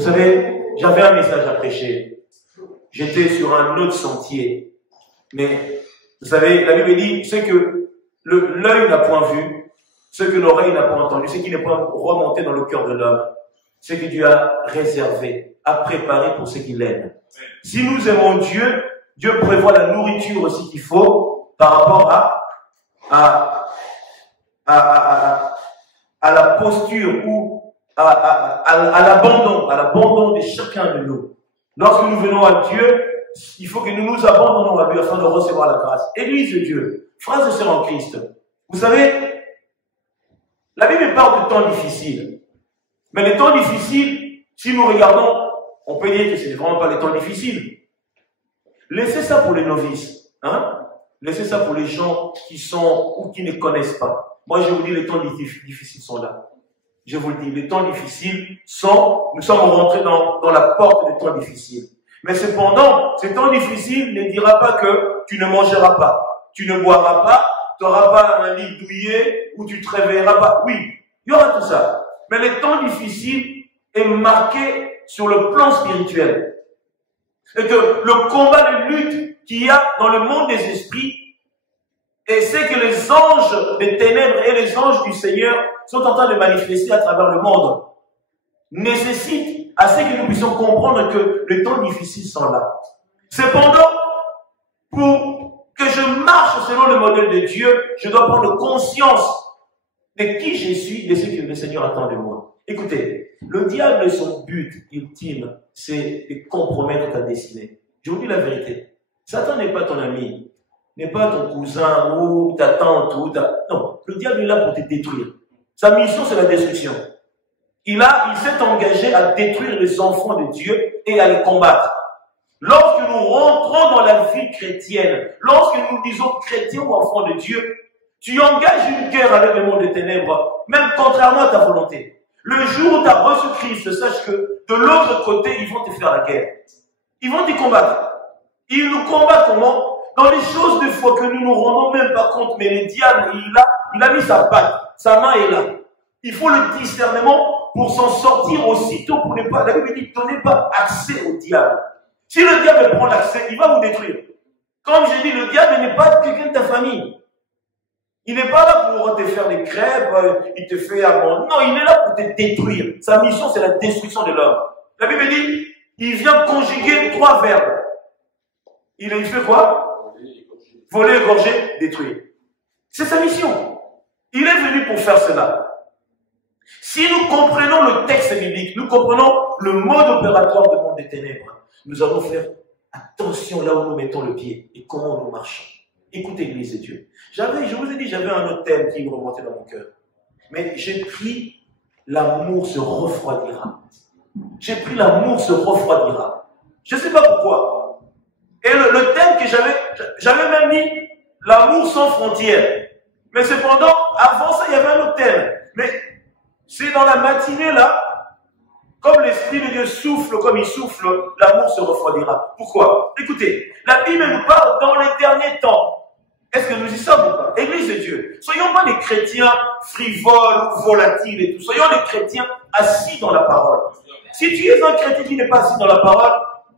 Vous savez, j'avais un message à prêcher. J'étais sur un autre sentier. Mais, vous savez, la Bible dit, ce que l'œil n'a point vu, ce que l'oreille n'a pas entendu, ce qui n'est pas remonté dans le cœur de l'homme, ce que Dieu a réservé, a préparé pour ceux qui l'aiment. Si nous aimons Dieu, Dieu prévoit la nourriture aussi qu'il faut par rapport à la posture ou à l'abandon de chacun de nous. Lorsque nous venons à Dieu, il faut que nous nous abandonnons à lui afin de recevoir la grâce. Église de Dieu, frères et sœurs en Christ, vous savez, la Bible parle de temps difficiles. Mais les temps difficiles, si nous regardons, on peut dire que ce n'est vraiment pas les temps difficiles. Laissez ça pour les novices. Hein? Laissez ça pour les gens qui sont ou qui ne connaissent pas. Moi, je vous dis, les temps difficiles sont là. Je vous le dis, les temps difficiles sont, nous sommes rentrés dans la porte des temps difficiles. Mais cependant, ces temps difficiles ne dira pas que tu ne mangeras pas, tu ne boiras pas, tu n'auras pas un lit douillet ou tu te réveilleras pas. Oui, il y aura tout ça. Mais les temps difficiles est marqué sur le plan spirituel. Et que le combat de lutte qu'il y a dans le monde des esprits, et c'est que les anges des ténèbres et les anges du Seigneur sont en train de manifester à travers le monde, nécessite à ce que nous puissions comprendre que les temps difficiles sont là. Cependant, pour que je marche selon le modèle de Dieu, je dois prendre conscience de qui je suis, de ce que le Seigneur attend de moi. Écoutez, le diable, son but ultime, c'est de compromettre ta destinée. Je vous dis la vérité. Satan n'est pas ton ami, n'est pas ton cousin ou ta tante ou ta... Non, le diable est là pour te détruire. Sa mission, c'est la destruction. Il s'est engagé à détruire les enfants de Dieu et à les combattre. Lorsque nous rentrons dans la vie chrétienne, lorsque nous disons chrétien ou enfant de Dieu, tu engages une guerre avec le monde des ténèbres, même contrairement à ta volonté. Le jour où tu as reçu Christ, sache que de l'autre côté, ils vont te faire la guerre. Ils vont te combattre. Ils nous combattent comment? Dans les choses de foi que nous ne nous rendons même pas compte, mais le diable, il a mis sa patte, sa main est là. Il faut le discernement pour s'en sortir aussitôt, pour ne pas, la Bible dit, donnez pas accès au diable. Si le diable prend l'accès, il va vous détruire. Comme j'ai dit, le diable n'est pas quelqu'un de ta famille. Il n'est pas là pour te faire des crêpes, il te fait à manger. Non, il est là pour te détruire. Sa mission, c'est la destruction de l'homme. La Bible dit, il vient conjuguer 3 verbes. Il fait quoi? Voler, égorger, détruire. C'est sa mission. Il est venu pour faire cela. Si nous comprenons le texte biblique, nous comprenons le mode opératoire du monde des ténèbres, nous allons faire attention là où nous mettons le pied et comment nous marchons. Écoutez, Église de Dieu. Je vous ai dit, j'avais un autre thème qui me remontait dans mon cœur. Mais j'ai pris l'amour se refroidira. J'ai pris l'amour se refroidira. Je ne sais pas pourquoi. Et le thème que j'avais même mis l'amour sans frontières. Mais cependant, avant ça, il y avait un autre thème. Mais c'est dans la matinée là, comme l'Esprit de Dieu souffle, comme il souffle, l'amour se refroidira. Pourquoi? Écoutez, la Bible nous parle dans les derniers temps. Est-ce que nous y sommes ou pas? Église de Dieu, soyons pas des chrétiens frivoles ou volatiles et tout. Soyons des chrétiens assis dans la parole. Si tu es un chrétien qui n'est pas assis dans la parole,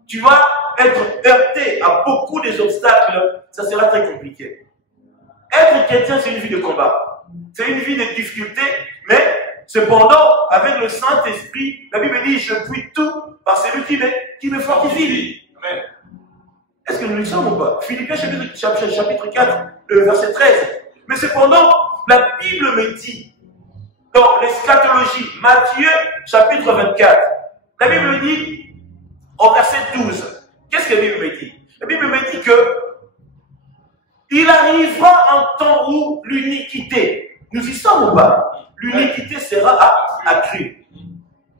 tu vas être heurté à beaucoup des obstacles. Ça sera très compliqué. Être chrétien, c'est une vie de combat. C'est une vie de difficulté, mais cependant, avec le Saint-Esprit, la Bible dit, je puis tout par celui qui me fortifie. Amen. Est-ce que nous le sommes ou pas? Philippiens chapitre 4, le verset 13. Mais cependant, la Bible me dit, dans l'eschatologie, Matthieu chapitre 24, la Bible me dit, au verset 12, qu'est-ce que la Bible me dit? La Bible me dit que il arrivera un temps où l'iniquité, nous y sommes ou pas? L'iniquité sera accrue.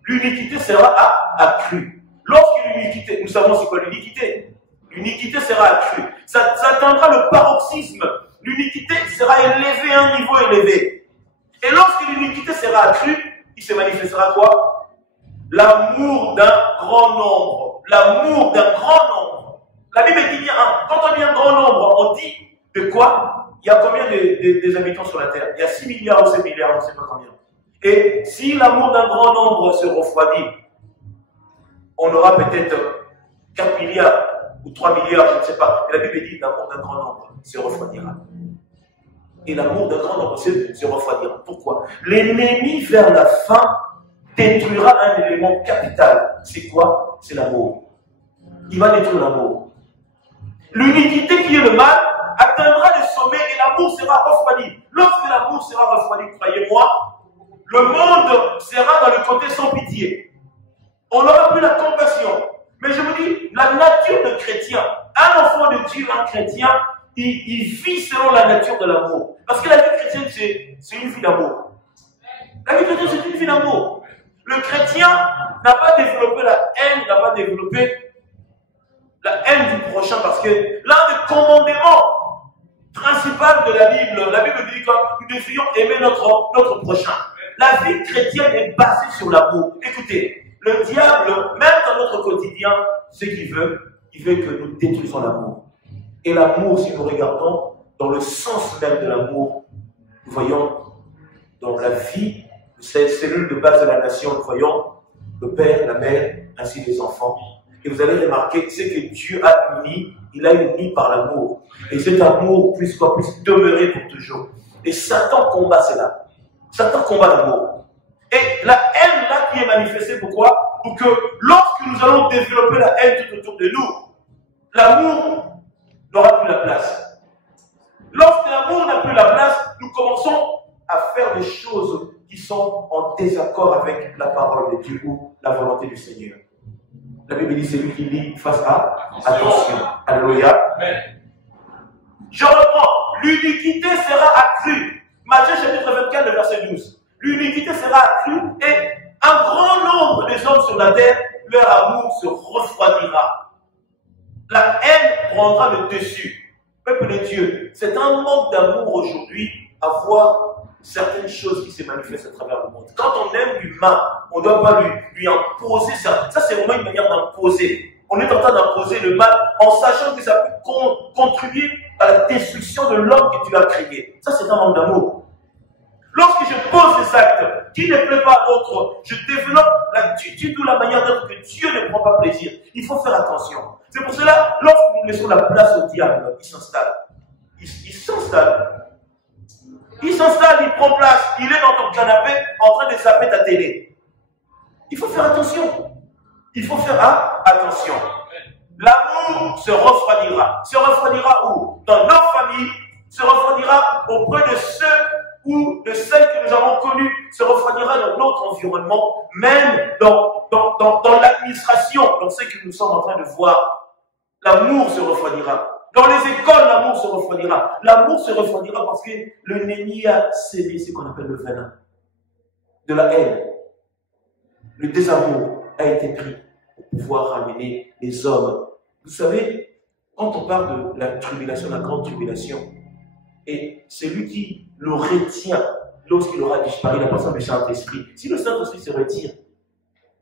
L'iniquité sera accrue. Lorsque l'iniquité, nous savons c'est quoi l'iniquité? L'iniquité sera accrue. Ça atteindra le paroxysme. L'iniquité sera élevée à un niveau élevé. Et lorsque l'iniquité sera accrue, il se manifestera quoi? L'amour d'un grand nombre. L'amour d'un grand nombre. La Bible dit bien, quand on dit un grand nombre, on dit de quoi? Il y a combien des habitants sur la terre? Il y a 6 milliards ou 7 milliards, on ne sait pas combien. Et si l'amour d'un grand nombre se refroidit, on aura peut-être 4 milliards ou 3 milliards, je ne sais pas. Et la Bible dit l'amour d'un grand nombre se refroidira. Et l'amour d'un grand nombre se refroidira. Pourquoi? L'ennemi vers la fin détruira un élément capital. C'est quoi? C'est l'amour. Il va détruire l'amour. L'unité qui est le mal atteindra le sommet et l'amour sera refroidi. Lorsque l'amour sera refroidi, croyez-moi, le monde sera dans le côté sans pitié. On n'aura plus la compassion. Mais je vous dis, la nature de chrétien, un enfant de Dieu, un chrétien, il vit selon la nature de l'amour. Parce que la vie chrétienne, c'est une vie d'amour. La vie chrétienne, c'est une vie d'amour. Le chrétien n'a pas développé la haine, n'a pas développé la haine du prochain, parce que l'un des commandements principaux de la Bible dit que nous devions aimer notre prochain. La vie chrétienne est basée sur l'amour. Écoutez, le diable, même dans notre quotidien, ce qu'il veut que nous détruisons l'amour. Et l'amour, si nous regardons dans le sens même de l'amour, nous voyons dans la vie, ces cellules de base de la nation, nous voyons le père, la mère, ainsi les enfants. Et vous allez remarquer, ce que Dieu a uni, il a uni par l'amour. Et cet amour puisse demeurer pour toujours. Et Satan combat cela. Satan combat l'amour. Et la haine là qui est manifestée, pourquoi? Pour que lorsque nous allons développer la haine tout autour de nous, l'amour n'aura plus la place. Lorsque l'amour n'a plus la place, nous commençons à faire des choses qui sont en désaccord avec la parole de Dieu ou la volonté du Seigneur. La Bible dit, c'est lui qui dit face à attention. Alléluia. Je reprends. L'iniquité sera accrue. Matthieu chapitre 24, le verset 12. L'iniquité sera accrue et un grand nombre des hommes sur la terre, leur amour se refroidira. La haine prendra le dessus. Peuple de Dieu, c'est un manque d'amour aujourd'hui à voir certaines choses qui se manifestent à travers le monde. Quand on aime l'humain, on ne doit pas lui imposer ça. Ça, c'est vraiment une manière d'imposer. On est en train d'imposer le mal en sachant que ça peut contribuer à la destruction de l'homme que tu as créé. Ça, c'est un manque d'amour. Lorsque je pose des actes qui ne plaisent pas à l'autre, je développe l'attitude ou la manière d'être que Dieu ne prend pas plaisir. Il faut faire attention. C'est pour cela, lorsque nous laissons la place au diable, il s'installe. Il s'installe. Il s'installe, il prend place, il est dans ton canapé en train de zapper ta télé. Il faut faire attention. Il faut faire attention. L'amour se refroidira. Se refroidira où? Dans nos familles, se refroidira auprès de ceux ou de celles que nous avons connues, se refroidira dans notre environnement, même dans l'administration, dans ce que nous sommes en train de voir. L'amour se refroidira. Dans les écoles, l'amour se refroidira. L'amour se refroidira parce que l'ennemi a sémé ce qu'on appelle le venin. De la haine. Le désamour a été pris pour pouvoir ramener les hommes. Vous savez, quand on parle de la tribulation, la grande tribulation, et celui qui le retient lorsqu'il aura disparu, la personne du Saint-Esprit, si le Saint-Esprit se retire,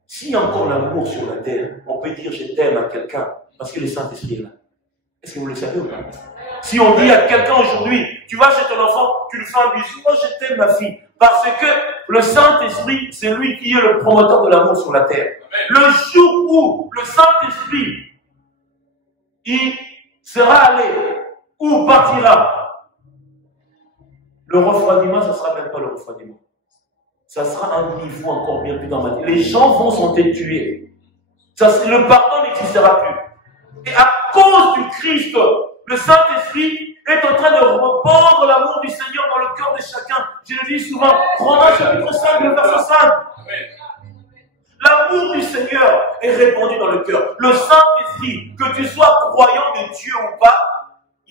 s'il y a encore l'amour sur la terre, on peut dire je t'aime à quelqu'un parce que le Saint-Esprit est là. Est-ce que vous le savez ou pas? Si on dit à quelqu'un aujourd'hui, tu vas chez ton enfant, tu lui fais un bisou, moi je t'aime ma fille, parce que le Saint-Esprit, c'est lui qui est le promoteur de l'amour sur la terre. Amen. Le jour où le Saint-Esprit, il sera allé, ou partira, le refroidiment, ça ne sera même pas le refroidiment. Ça sera un niveau encore bien plus dramatique. Les gens vont s'entretuer. Le pardon n'existera plus. Et à cause du Christ, le Saint-Esprit est en train de répandre l'amour du Seigneur dans le cœur de chacun. Je le dis souvent, Romains chapitre 5, le verset 5. L'amour du Seigneur est répandu dans le cœur. Le Saint-Esprit, que tu sois croyant de Dieu ou pas,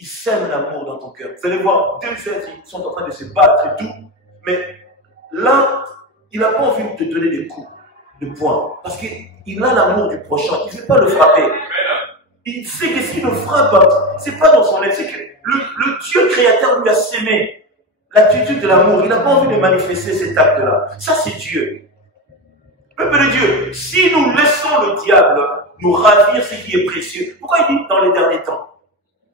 il sème l'amour dans ton cœur. Vous allez voir, deux êtres qui sont en train de se battre et tout, mais l'un, il n'a pas envie de te donner des coups de poing, parce qu'il a l'amour du prochain, il ne veut pas le frapper. Il sait que s'il le frappe, c'est pas dans son être, c'est que le Dieu créateur lui a sémé l'attitude de l'amour. Il n'a pas envie de manifester cet acte-là. Ça, c'est Dieu. Peuple de Dieu, si nous laissons le diable nous ravir ce qui est précieux, pourquoi il dit dans les derniers temps?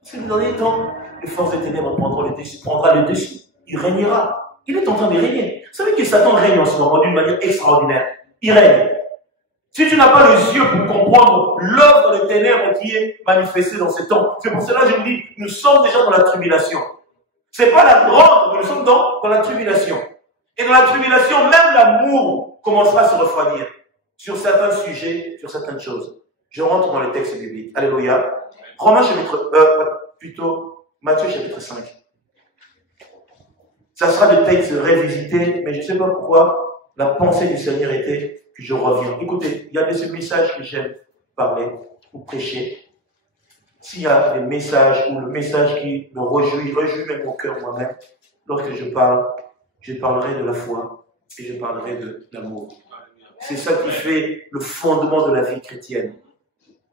Parce que dans les derniers temps, les forces des ténèbres prendra le dessus. Il régnera. Il est en train de régner. Vous savez que Satan règne en ce moment d'une manière extraordinaire. Il règne. Si tu n'as pas les yeux pour comprendre l'œuvre des ténèbres qui est manifestée dans ces temps, c'est pour cela que je vous dis, nous sommes déjà dans la tribulation. C'est pas la grande, mais nous sommes dans la tribulation. Et dans la tribulation, même l'amour commencera à se refroidir sur certains sujets, sur certaines choses. Je rentre dans les textes bibliques. Alléluia. Matthieu chapitre 5. Ça sera des textes révisités, mais je ne sais pas pourquoi la pensée du Seigneur était que je reviens. Écoutez, il y a des messages que j'aime parler ou prêcher. S'il y a des messages ou le message qui me réjouit même mon cœur moi-même, lorsque je parlerai de la foi et je parlerai de l'amour. C'est ça qui fait le fondement de la vie chrétienne,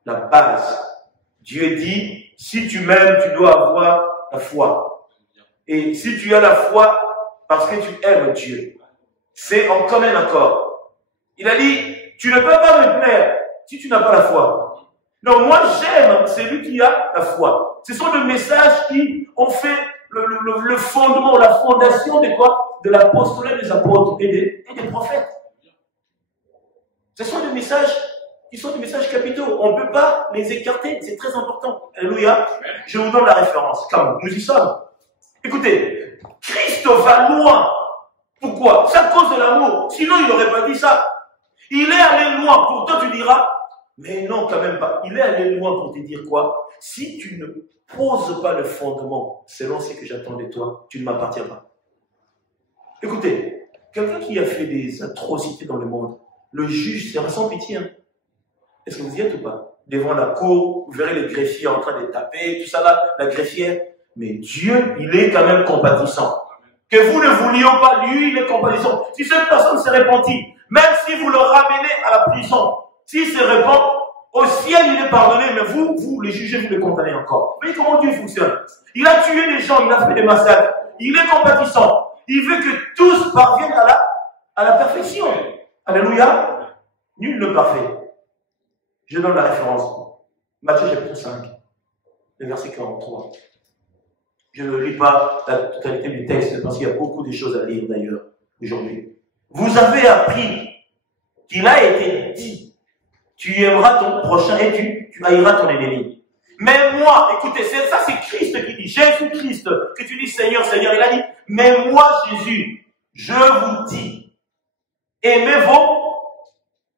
la base. Dieu dit, si tu m'aimes, tu dois avoir la foi. Et si tu as la foi, parce que tu aimes Dieu, c'est en commun accord. Il a dit, tu ne peux pas me plaire si tu n'as pas la foi. Donc moi j'aime celui qui a la foi. Ce sont des messages qui ont fait le fondement, la fondation de quoi? De l'apostolat des apôtres et des prophètes. Ce sont des messages qui sont des messages capitaux. On ne peut pas les écarter. C'est très important. Alléluia. Je vous donne la référence. Car nous y sommes. Écoutez, Christ va loin. Pourquoi? C'est à cause de l'amour. Sinon, il n'aurait pas dit ça. Il est allé loin. Pourtant, tu diras, mais non, quand même pas. Il est allé loin pour te dire quoi? Si tu ne poses pas le fondement selon ce que j'attends de toi, tu ne m'appartiens pas. Écoutez, quelqu'un qui a fait des atrocités dans le monde, le juge sera sans pitié. Hein. Est-ce que vous y êtes ou pas? Devant la cour, vous verrez les greffiers en train de taper, tout ça là, la greffière. Mais Dieu, il est quand même compatissant. Que vous ne vouliez pas, lui, il est compatissant. Si cette personne se repentit, même si vous le ramenez à la prison, s'il se repent, au ciel, il est pardonné, mais vous les jugez, vous le condamnez encore. Vous voyez comment Dieu fonctionne? Il a tué des gens, il a fait des massacres. Il est compatissant. Il veut que tous parviennent à la perfection. Alléluia. Nul ne parfait. Je donne la référence. Matthieu chapitre 5, le verset 43. Je ne lis pas la totalité du texte parce qu'il y a beaucoup de choses à lire d'ailleurs aujourd'hui. Vous avez appris qu'il a été dit, tu aimeras ton prochain et tu haïras ton ennemi. Mais moi, écoutez, ça c'est Christ qui dit, Jésus-Christ, que tu dis Seigneur, Seigneur, il a dit, mais moi Jésus, je vous dis, aimez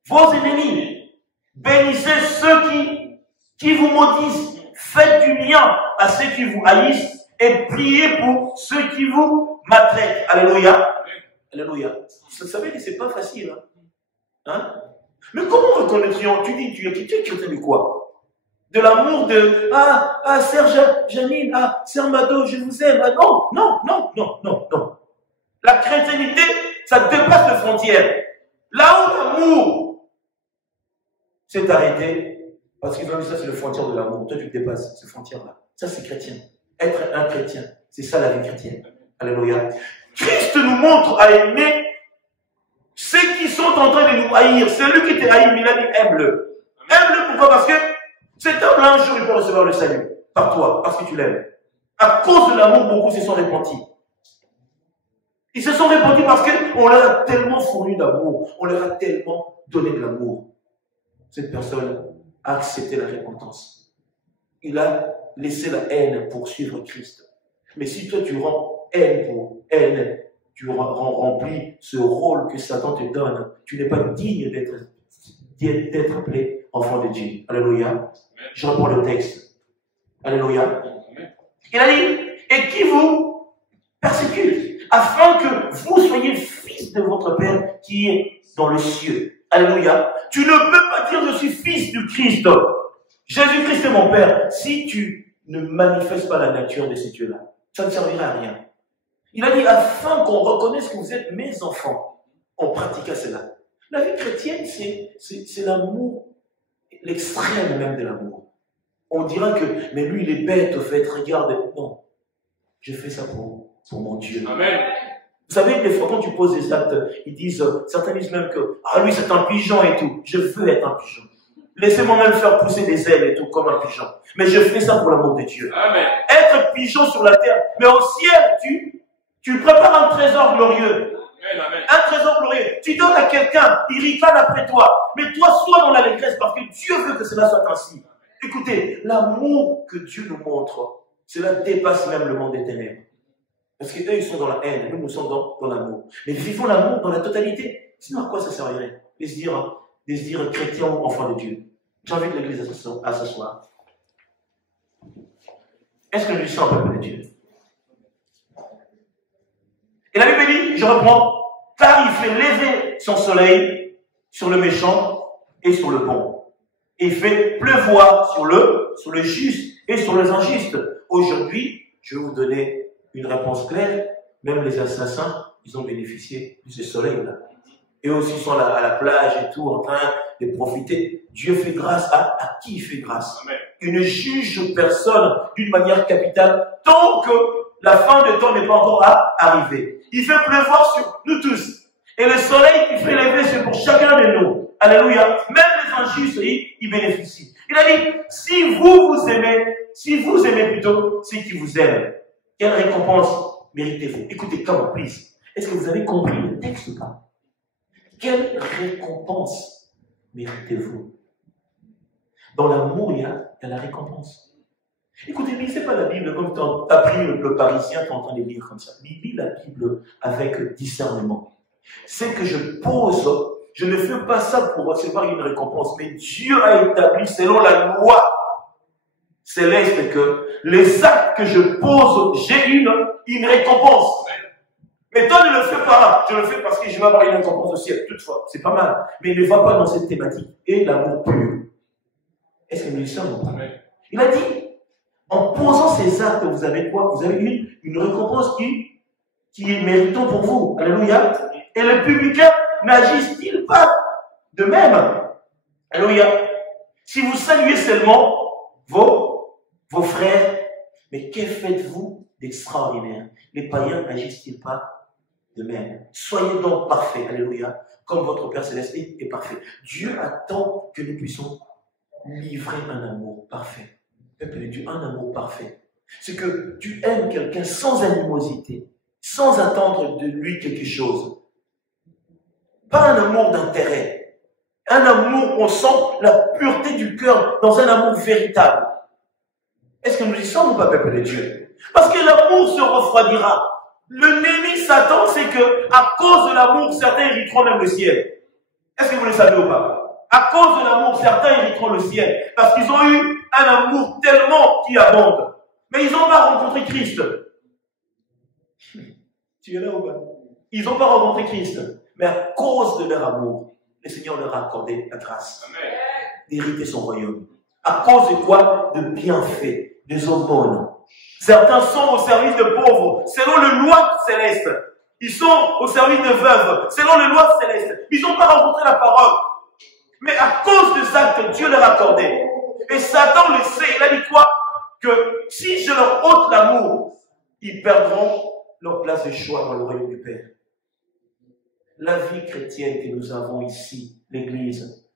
vos ennemis, bénissez ceux qui vous maudissent, faites du bien à ceux qui vous haïssent et priez pour ceux qui vous maltraitent. Alléluia. Alléluia. Vous savez que c'est pas facile. Hein? Mais comment reconnaîtrions? Tu dis, tu es chrétien de quoi? De l'amour de, Sœur Janine, Sœur Mado, je vous aime. Non. La chrétienté, ça dépasse les frontières. Là où l'amour s'est arrêté, parce qu'ils ont dit ça, c'est le frontière de l'amour. Toi, tu dépasses ces frontières-là. Ça, c'est chrétien. Être un chrétien, c'est ça la vie chrétienne. Alléluia. Christ nous montre à aimer ceux qui sont en train de nous haïr. C'est lui qui t'a haï, mais il a dit aime-le. Aime-le pourquoi? Parce que cet homme-là, un jour, il peut recevoir le salut par toi, parce que tu l'aimes. À cause de l'amour, beaucoup se sont repentis. Ils se sont repentis parce qu'on leur a tellement fourni d'amour, on leur a tellement donné de l'amour. Cette personne a accepté la repentance. Il a laissé la haine pour suivre Christ. Mais si toi tu rends haine pour haine, tu remplis ce rôle que Satan te donne, tu n'es pas digne d'être appelé enfant de Dieu. Alléluia. Je reprends le texte. Alléluia. Il a dit, et qui vous persécute, afin que vous soyez fils de votre Père qui est dans le ciel. Alléluia. Tu ne peux pas dire je suis fils du Christ. Jésus-Christ est mon Père. Si tu ne manifestes pas la nature de ces dieux-là, ça ne servira à rien. Il a dit, afin qu'on reconnaisse que vous êtes mes enfants, on pratiqua cela. La vie chrétienne, c'est l'amour, l'extrême même de l'amour. On dira que, mais lui, il est bête, au fait, regarde. Non, je fais ça pour mon Dieu. Amen. Vous savez, des fois, quand tu poses des actes, ils disent, certains disent même que, lui, c'est un pigeon et tout. Je veux être un pigeon. Laissez-moi même faire pousser des ailes et tout, comme un pigeon. Mais je fais ça pour l'amour de Dieu. Amen. Être pigeon sur la terre, mais au ciel, tu prépares un trésor glorieux. Un trésor glorieux. Tu donnes à quelqu'un, il ricane après toi. Mais toi, sois dans l'allégresse parce que Dieu veut que cela soit ainsi. Écoutez, l'amour que Dieu nous montre, cela dépasse même le monde des ténèbres. Parce qu'eux, ils sont dans la haine, nous sommes dans l'amour. Mais vivons l'amour dans la totalité. Sinon, à quoi ça servirait de se dire chrétien ou enfant de Dieu? J'invite l'Église à s'asseoir. Est-ce que nous sommes un peuple de Dieu? Et la Bible dit, je reprends, car il fait lever son soleil sur le méchant et sur le bon. Et il fait pleuvoir sur le juste et sur les injustes. Aujourd'hui, je vais vous donner une réponse claire. Même les assassins, ils ont bénéficié de ce soleil-là. Et aussi, ils sont à la plage et tout, en train de profiter. Dieu fait grâce à qui il fait grâce? Amen. Il ne juge personne d'une manière capitale tant que la fin de temps n'est pas encore arrivée. Il fait pleuvoir sur nous tous. Et le soleil qui fait lever, c'est pour chacun de nous. Alléluia. Même les injustes, ils bénéficient. Il a dit, si vous aimez plutôt ceux qui vous aiment, quelle récompense méritez-vous? Écoutez, come on, please. Est-ce que vous avez compris le texte ou pas? Quelle récompense méritez-vous? Dans l'amour, il y a la récompense. Écoutez, ne lisez pas la Bible comme tu as pris le Parisien, tu es en train de lire comme ça. Lis la Bible avec discernement. C'est que je ne fais pas ça pour recevoir une récompense, mais Dieu a établi selon la loi céleste que les actes que je pose, j'ai une récompense. Mais toi ne le fais pas, je le fais parce que je vais avoir une récompense au ciel. Toutefois, c'est pas mal. Mais ne va pas dans cette thématique. Et l'amour pur. Est-ce que nous y sommes? Il a dit, en posant ces actes, vous avez quoi? Vous avez une récompense qui est méritante pour vous. Alléluia. Et le publicain n'agisse-t-il pas de même? Alléluia. Si vous saluez seulement vos frères, mais que faites-vous d'extraordinaire? Les païens n'agissent-ils pas de même? Soyez donc parfaits, alléluia, comme votre Père Céleste est parfait. Dieu attend que nous puissions livrer un amour parfait. Peuple de Dieu, un amour parfait. C'est que tu aimes quelqu'un sans animosité, sans attendre de lui quelque chose. Pas un amour d'intérêt. Un amour où on sent la pureté du cœur dans un amour véritable. Est-ce que nous y sommes ou pas, peuple de Dieu? Parce que l'amour se refroidira. L'ennemi Satan, c'est que à cause de l'amour, certains hériteront même le ciel. Est-ce que vous le savez ou pas? À cause de l'amour, certains hériteront le ciel. Parce qu'ils ont eu un amour tellement qui abonde. Mais ils n'ont pas rencontré Christ. Tu es là ou pas? Ils n'ont pas rencontré Christ. Mais à cause de leur amour, le Seigneur leur a accordé la grâce d'hériter son royaume. À cause de quoi? De bienfaits, des aumônes. Certains sont au service de pauvres, selon les lois célestes. Ils sont au service de veuves, selon les lois célestes. Ils n'ont pas rencontré la parole. Mais à cause des actes, Dieu leur a accordé. Et Satan le sait. Il a dit quoi? Que si je leur ôte l'amour, ils perdront leur place de choix dans le royaume du Père. La vie chrétienne que nous avons ici, l'Église,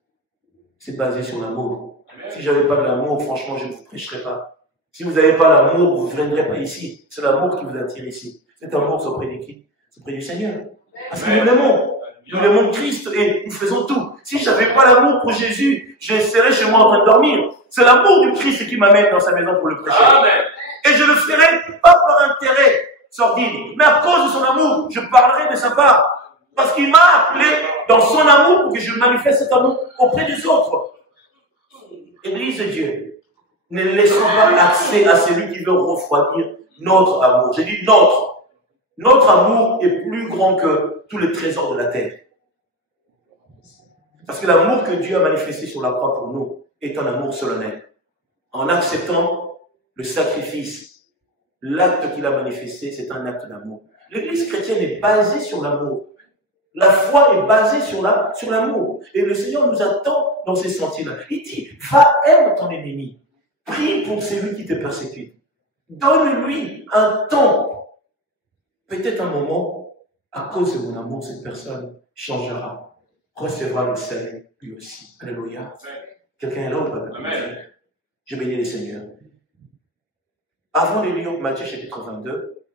c'est basé sur l'amour. Si je n'avais pas de l'amour, franchement, je ne vous prêcherais pas. Si vous n'avez pas l'amour, vous ne viendrez pas ici. C'est l'amour qui vous attire ici. Cet amour, c'est auprès de qui? C'est auprès du Seigneur. Parce que nous l'aimons. Nous l'aimons Christ et nous faisons tout. Si je n'avais pas l'amour pour Jésus, je serais chez moi en train de dormir. C'est l'amour du Christ qui m'amène dans sa maison pour le prêcher. Amen. Et je le ferai pas par intérêt sordide, mais à cause de son amour, je parlerai de sa part. Parce qu'il m'a appelé dans son amour pour que je manifeste cet amour auprès des autres. Église de Dieu, ne laissons pas accès à celui qui veut refroidir notre amour. J'ai dit notre. Notre amour est plus grand que tous les trésors de la terre. Parce que l'amour que Dieu a manifesté sur la croix pour nous est un amour solennel. En acceptant le sacrifice, l'acte qu'il a manifesté, c'est un acte d'amour. L'Église chrétienne est basée sur l'amour. La foi est basée sur l'amour. Et le Seigneur nous attend dans ces sentiers-là. Il dit, va aime ton ennemi. Prie pour celui qui te persécute. Donne-lui un temps. Peut-être un moment, à cause de mon amour, cette personne changera, recevra le salut lui aussi. Alléluia. Quelqu'un est là ou pas? Amen. Je bénis le Seigneur. Avant de lire Matthieu chapitre 22,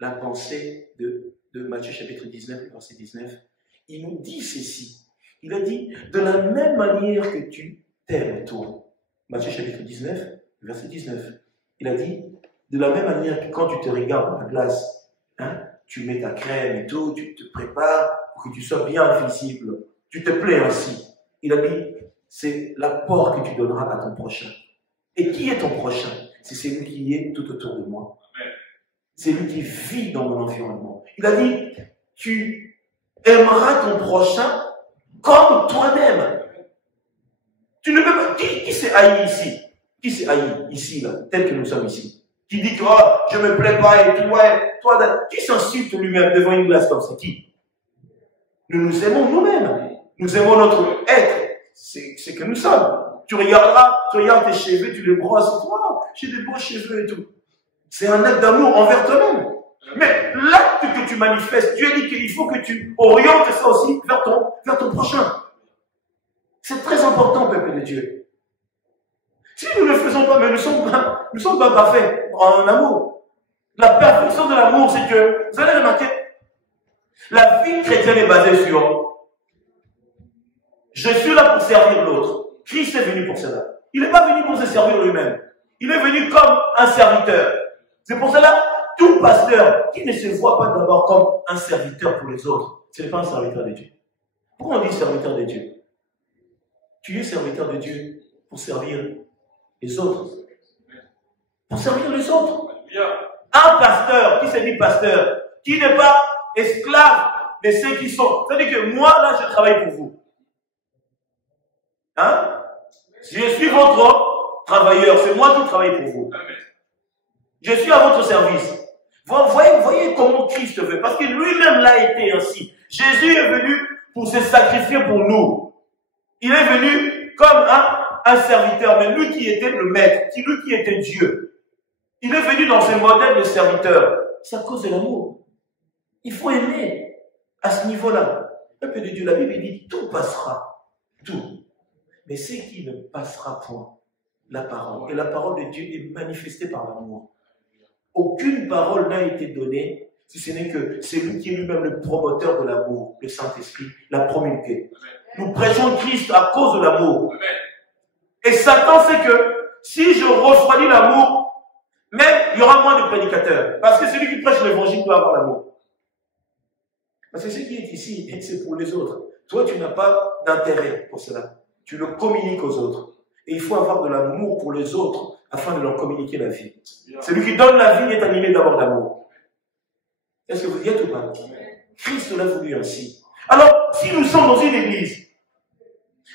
la pensée de de Matthieu chapitre 19, verset 19, il nous dit ceci. Il a dit, de la même manière que tu t'aimes toi. Matthieu chapitre 19, verset 19. Il a dit, de la même manière que quand tu te regardes dans la glace, hein, tu mets ta crème et tout, tu te prépares pour que tu sois bien visible. Tu te plais ainsi. Il a dit, c'est l'apport que tu donneras à ton prochain. Et qui est ton prochain? C'est celui qui est tout autour de moi. C'est lui qui vit dans mon environnement. Il a dit, tu aimeras ton prochain comme toi-même. Tu ne peux pas. Qui s'est haï ici? Qui s'est haï ici, là, tel que nous sommes ici? Qui dit que oh, je me plais pas et tout, ouais, toi, qui s'insulte lui-même devant une glace comme ça? Qui? Nous nous aimons nous-mêmes. Nous aimons notre être. C'est que nous sommes. Tu regardes tes cheveux, tu les brosses, et toi, j'ai des beaux cheveux et tout. C'est un acte d'amour envers toi-même. Mais l'acte que tu manifestes, Dieu dit qu'il faut que tu orientes ça aussi vers ton prochain. C'est très important, peuple de Dieu. Si nous ne le faisons pas, mais nous sommes pas parfaits en amour. La perfection de l'amour, c'est que, vous allez remarquer, la vie chrétienne est basée sur je suis là pour servir l'autre. Christ est venu pour cela. Il n'est pas venu pour se servir lui-même. Il est venu comme un serviteur. C'est pour cela, tout pasteur qui ne se voit pas d'abord comme un serviteur pour les autres, ce n'est pas un serviteur de Dieu. Pourquoi on dit serviteur de Dieu? Tu es serviteur de Dieu pour servir les autres. Pour servir les autres. Un pasteur qui se dit pasteur, qui n'est pas esclave de ceux qui sont. C'est-à-dire que moi, là, je travaille pour vous. Hein? Je suis votre travailleur, c'est moi qui travaille pour vous. Je suis à votre service. Vous voyez comment Christ veut, parce que lui-même l'a été ainsi. Jésus est venu pour se sacrifier pour nous. Il est venu comme un serviteur, mais lui qui était le maître, lui qui était Dieu. Il est venu dans ce modèle de serviteur. C'est à cause de l'amour. Il faut aimer à ce niveau-là. Un peu de Dieu, la Bible dit tout passera. Tout. Mais ce qui ne passera point, la parole. Et la parole de Dieu est manifestée par l'amour. Aucune parole n'a été donnée, si ce n'est que c'est lui qui est lui-même le promoteur de l'amour, le Saint-Esprit, l'a promulgué. Nous prêchons Christ à cause de l'amour. Et Satan sait que si je refroidis l'amour, même il y aura moins de prédicateurs. Parce que celui qui prêche l'évangile doit avoir l'amour. Parce que ce qui est ici, c'est pour les autres. Toi, tu n'as pas d'intérêt pour cela. Tu le communiques aux autres. Et il faut avoir de l'amour pour les autres afin de leur communiquer la vie. Celui qui donne la vie est animé d'abord d'amour. Est-ce que vous y êtes ou pas? Christ l'a voulu ainsi. Alors, si nous sommes dans une église,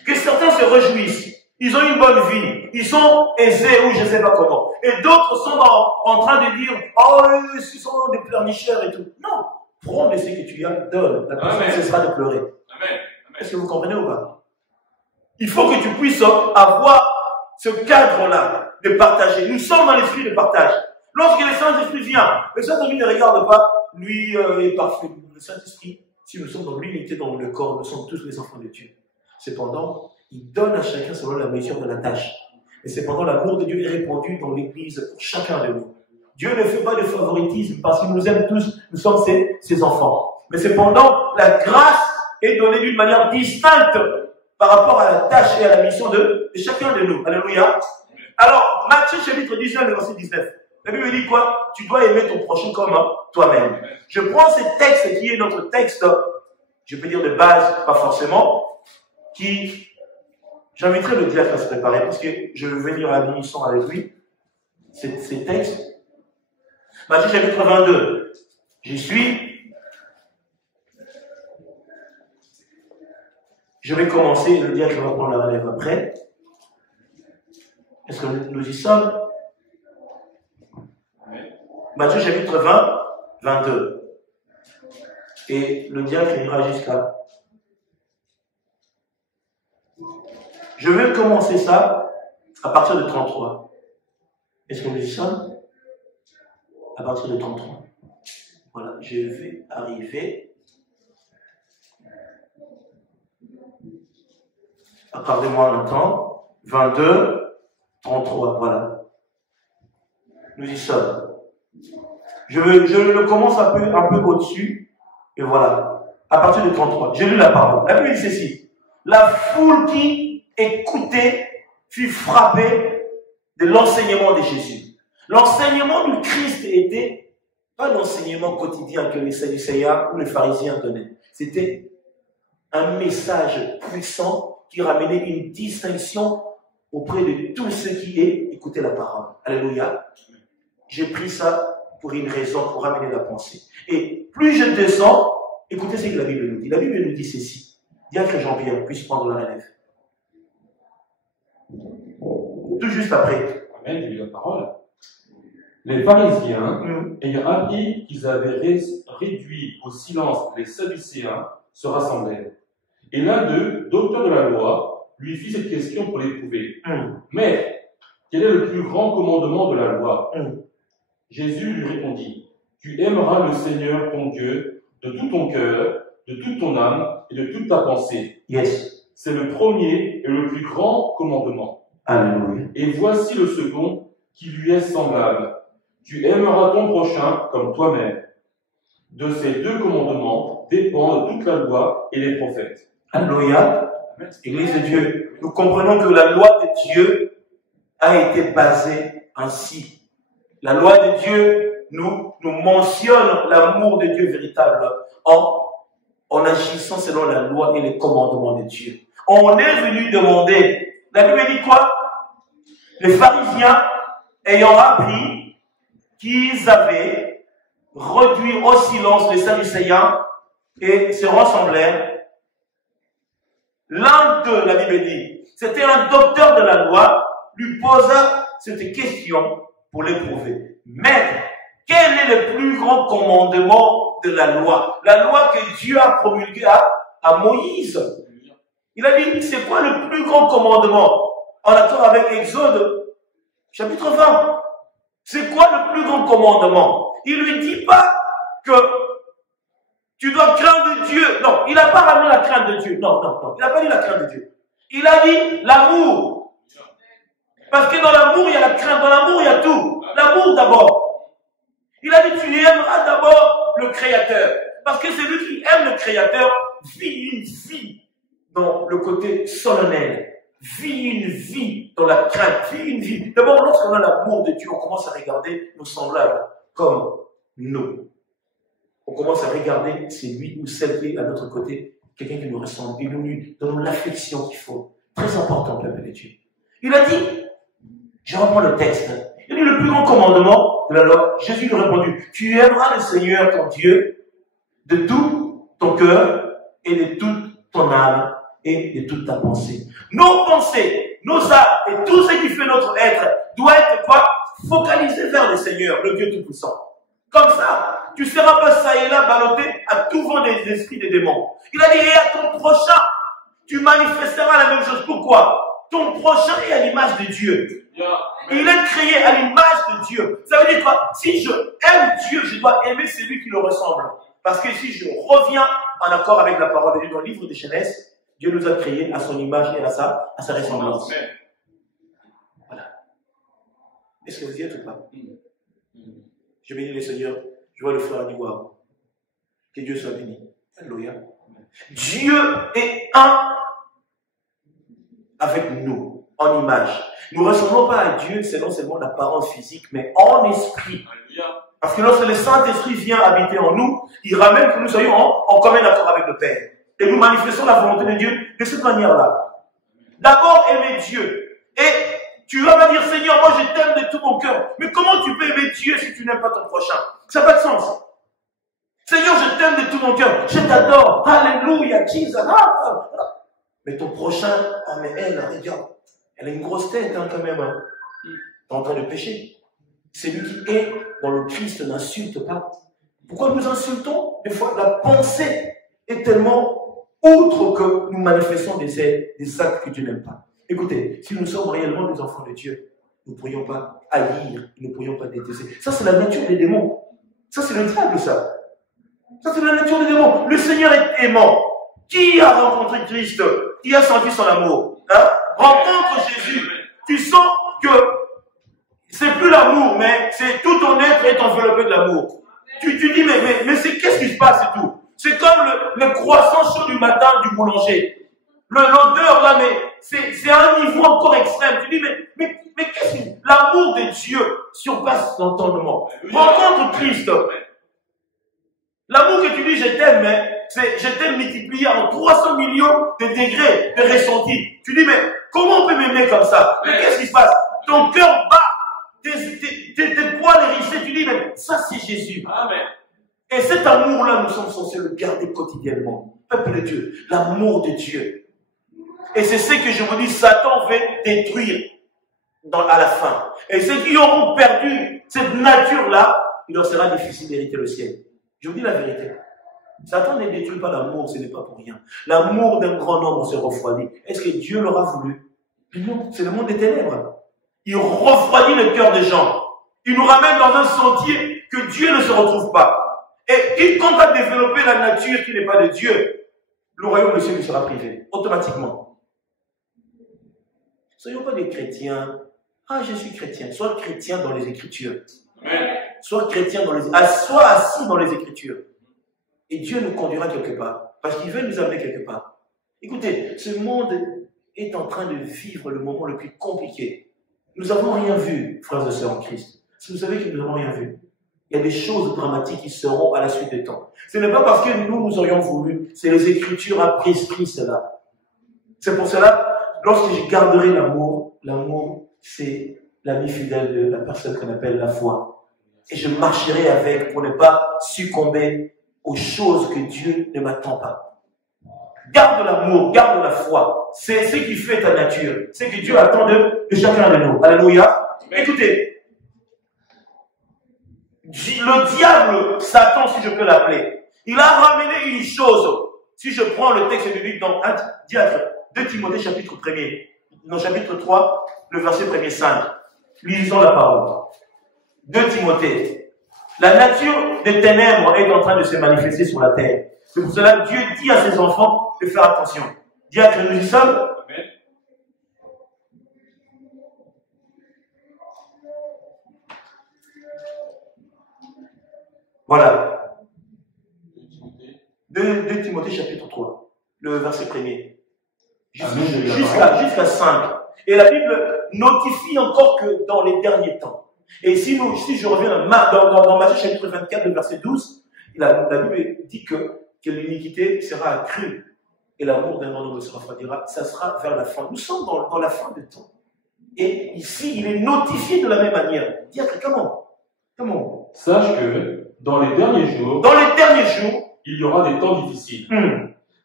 que certains se réjouissent, ils ont une bonne vie, ils sont aisés ou je ne sais pas comment, et d'autres sont en train de dire « Oh, ce sont des pleurnicheurs et tout ». Non, prends de ce que tu as, donne. La personne cessera de pleurer. Est-ce que vous comprenez ou pas? Il faut que tu puisses avoir ce cadre-là de partager. Nous sommes dans l'esprit de partage. Lorsque le Saint-Esprit vient, le Saint-Esprit ne regarde pas, lui est parfait. Le Saint-Esprit, si nous sommes dans l'unité dans le corps, nous sommes tous les enfants de Dieu. Cependant, il donne à chacun selon la mesure de la tâche. Et cependant, l'amour de Dieu est répandu dans l'Église pour chacun de nous. Dieu ne fait pas de favoritisme parce qu'il nous aime tous, nous sommes ses enfants. Mais cependant, la grâce est donnée d'une manière distincte par rapport à la tâche et à la mission de chacun de nous. Alléluia. Alors, Matthieu chapitre 19, verset 19. La Bible dit quoi? Tu dois aimer ton prochain comme toi-même. Je prends ce texte qui est notre texte, je peux dire de base, pas forcément, qui, j'inviterai le diacre à se préparer parce que je vais venir à l'unisson avec lui. Ces textes. Matthieu chapitre 22. J'y suis. Je vais commencer, le diacre va prendre la relève après. Est-ce que nous y sommes? Matthieu chapitre 20, 22. Et le diacre ira jusqu'à... Je vais commencer ça à partir de 33. Est-ce que nous y sommes? À partir de 33. Voilà, je vais arriver... Accordez-moi un temps. 22, 33, voilà. Nous y sommes. Je le commence un peu au-dessus Et voilà, à partir de 33, j'ai lu la parole. La Bible dit ceci. La foule qui écoutait fut frappée de l'enseignement de Jésus. L'enseignement du Christ était pas l'enseignement quotidien que les Sadducéens ou les pharisiens donnaient. C'était un message puissant qui ramenait une distinction auprès de tous ceux qui écoutaient la parole. Alléluia. J'ai pris ça pour une raison, pour ramener la pensée. Et plus je descends, écoutez ce que la Bible nous dit. La Bible nous dit ceci. Diacre Jean-Pierre puisse prendre la relève. Tout juste après. Amen, j'ai lu la parole. Les pharisiens, ayant appris qu'ils avaient réduit au silence les Sadducéens, se rassemblèrent. Et l'un d'eux, docteur de la loi, lui fit cette question pour l'éprouver. Mais, quel est le plus grand commandement de la loi? Jésus lui répondit, tu aimeras le Seigneur ton Dieu de tout ton cœur, de toute ton âme et de toute ta pensée. Yes. C'est le premier et le plus grand commandement. Alléluia. Et voici le second qui lui est semblable. Tu aimeras ton prochain comme toi-même. De ces deux commandements dépendent toute la loi et les prophètes. Alléluia. Église de Dieu, nous comprenons que la loi de Dieu a été basée ainsi. La loi de Dieu nous mentionne l'amour de Dieu véritable en agissant selon la loi et les commandements de Dieu. On est venu demander, la Bible dit quoi? Les pharisiens ayant appris qu'ils avaient réduit au silence les Sadducéens et se rassemblèrent. L'un d'eux, la Bible dit, c'était un docteur de la loi, lui posa cette question pour l'éprouver. Maître, quel est le plus grand commandement de la loi? La loi que Dieu a promulguée à Moïse. Il a dit, c'est quoi le plus grand commandement? En accord avec Exode, chapitre 20. C'est quoi le plus grand commandement? Il lui dit pas que tu dois craindre Dieu. Non, il n'a pas ramené la crainte de Dieu. Non. Il n'a pas dit la crainte de Dieu. Il a dit l'amour. Parce que dans l'amour, il y a la crainte. Dans l'amour, il y a tout. L'amour d'abord. Il a dit, tu aimeras d'abord le Créateur. Parce que celui qui aime le Créateur vit une vie dans le côté solennel. Vit une vie dans la crainte. Vit une vie. D'abord, lorsqu'on a l'amour de Dieu, on commence à regarder nos semblables comme nous. On commence à regarder celui ou celle qui est à notre côté, quelqu'un qui nous ressemble, et nous lui donnons l'affection qu'il faut. Très important, peuple de Dieu. Il a dit, je reprends le texte, il dit le plus grand commandement de la loi. Jésus lui a répondu, tu aimeras le Seigneur ton Dieu de tout ton cœur et de toute ton âme et de toute ta pensée. Nos pensées, nos âmes et tout ce qui fait notre être doit être quoi? Focalisé vers le Seigneur, le Dieu Tout-Puissant. Comme ça, tu ne seras pas ça et là ballotté à tout vent des esprits des démons. Il a dit, et à ton prochain, tu manifesteras la même chose. Pourquoi? Ton prochain est à l'image de Dieu. Il est créé à l'image de Dieu. Ça veut dire quoi? Si je aime Dieu, je dois aimer celui qui le ressemble. Parce que si je reviens en accord avec la parole de Dieu dans le livre de Genèse, Dieu nous a créés à son image et à sa ressemblance. Voilà. Est-ce que vous y êtes ou pas? Je bénis le Seigneur. Je vois le frère dire waouh. Que Dieu soit béni. Alléluia. Dieu est un avec nous, en image. Nous ne ressemblons pas à Dieu selon seulement l'apparence physique, mais en esprit. Parce que lorsque le Saint-Esprit vient habiter en nous, il ramène que nous soyons en commun accord avec le Père. Et nous manifestons la volonté de Dieu de cette manière-là. D'abord, aimer Dieu. Et tu vas me dire, Seigneur, moi je t'aime de tout mon cœur. Mais comment tu peux aimer Dieu si tu n'aimes pas ton prochain? Ça n'a pas de sens. Seigneur, je t'aime de tout mon cœur. Je t'adore. Alléluia, Jesus. Mais ton prochain, mais elle, regarde. Elle a une grosse tête quand même. Tu es en train de pécher. Celui qui est dans le Christ n'insulte pas. Pourquoi nous insultons? Des fois, la pensée est tellement outre que nous manifestons des actes que Dieu n'aime pas. Écoutez, si nous sommes réellement des enfants de Dieu, nous ne pourrions pas haïr, nous ne pourrions pas détester. Ça, c'est la nature des démons. Ça, c'est le diable, ça. Ça, c'est la nature des démons. Le Seigneur est aimant. Qui a rencontré Christ? Qui a senti son amour? Rencontre Jésus. Tu sens que c'est plus l'amour, mais c'est tout ton être est enveloppé de l'amour. Tu dis, mais qu'est-ce qui se passe et tout? C'est comme le croissant chaud du matin du boulanger. L'odeur là, mais c'est à un niveau encore extrême. Tu dis, mais qu'est-ce que l'amour de Dieu surpasse l'entendement. Rencontre Christ. L'amour que tu dis, je t'aime, mais je t'aime multiplié en 300 millions de degrés de ressenti. Tu dis, mais comment on peut m'aimer comme ça? Mais qu'est-ce qui se passe? Ton cœur bat, tes poils hérissés, tu dis, mais ça c'est Jésus. Amen. Et cet amour-là, nous sommes censés le garder quotidiennement. Peuple de Dieu, l'amour de Dieu. Et c'est ce que je vous dis, Satan veut détruire à la fin. Et ceux qui auront perdu cette nature-là, il leur sera difficile d'hériter le ciel. Je vous dis la vérité. Satan ne détruit pas l'amour, ce n'est pas pour rien. L'amour d'un grand nombre se refroidit. Est-ce que Dieu l'aura voulu? Non, c'est le monde des ténèbres. Il refroidit le cœur des gens. Il nous ramène dans un sentier que Dieu ne se retrouve pas. Et quand on va développer la nature qui n'est pas de Dieu, le royaume de Dieu lui sera privé, automatiquement. Soyons pas des chrétiens. Ah, je suis chrétien. Sois chrétien dans les Écritures. Amen. Sois chrétien dans les... Sois assis dans les Écritures. Et Dieu nous conduira quelque part. Parce qu'il veut nous amener quelque part. Écoutez, ce monde est en train de vivre le moment le plus compliqué. Nous n'avons rien vu, frères et sœurs en Christ. Si vous savez que nous n'avons rien vu. Il y a des choses dramatiques qui seront à la suite du temps. Ce n'est pas parce que nous aurions voulu. C'est les Écritures a prescrit cela. C'est pour cela, lorsque je garderai l'amour, l'amour, c'est l'ami fidèle de la personne qu'on appelle la foi. Et je marcherai avec pour ne pas succomber aux choses que Dieu ne m'attend pas. Garde l'amour, garde la foi. C'est ce qui fait ta nature. C'est ce que Dieu attend de chacun de nous. Alléluia. Écoutez, le diable, Satan, si je peux l'appeler, il a ramené une chose. Si je prends le texte biblique dans 2 Timothée chapitre 1er, dans chapitre 3, le verset 1er 5. Lisons la parole. 2 Timothée. La nature des ténèbres est en train de se manifester sur la terre. C'est pour cela que Dieu dit à ses enfants de faire attention. Diacre, nous y sommes. Amen. Voilà. 2 Timothée chapitre 3, le verset 1er. Jusqu'à 5. Et la Bible notifie encore que dans les derniers temps. Et si je reviens dans Matthieu chapitre 24, le verset 12, la Bible dit que l'iniquité sera accrue et l'amour d'un grand homme se refroidira. Ça sera vers la fin. Nous sommes dans la fin du temps. Et ici, il est notifié de la même manière. Diacre, comment? Sache que dans les derniers jours, il y aura des temps difficiles.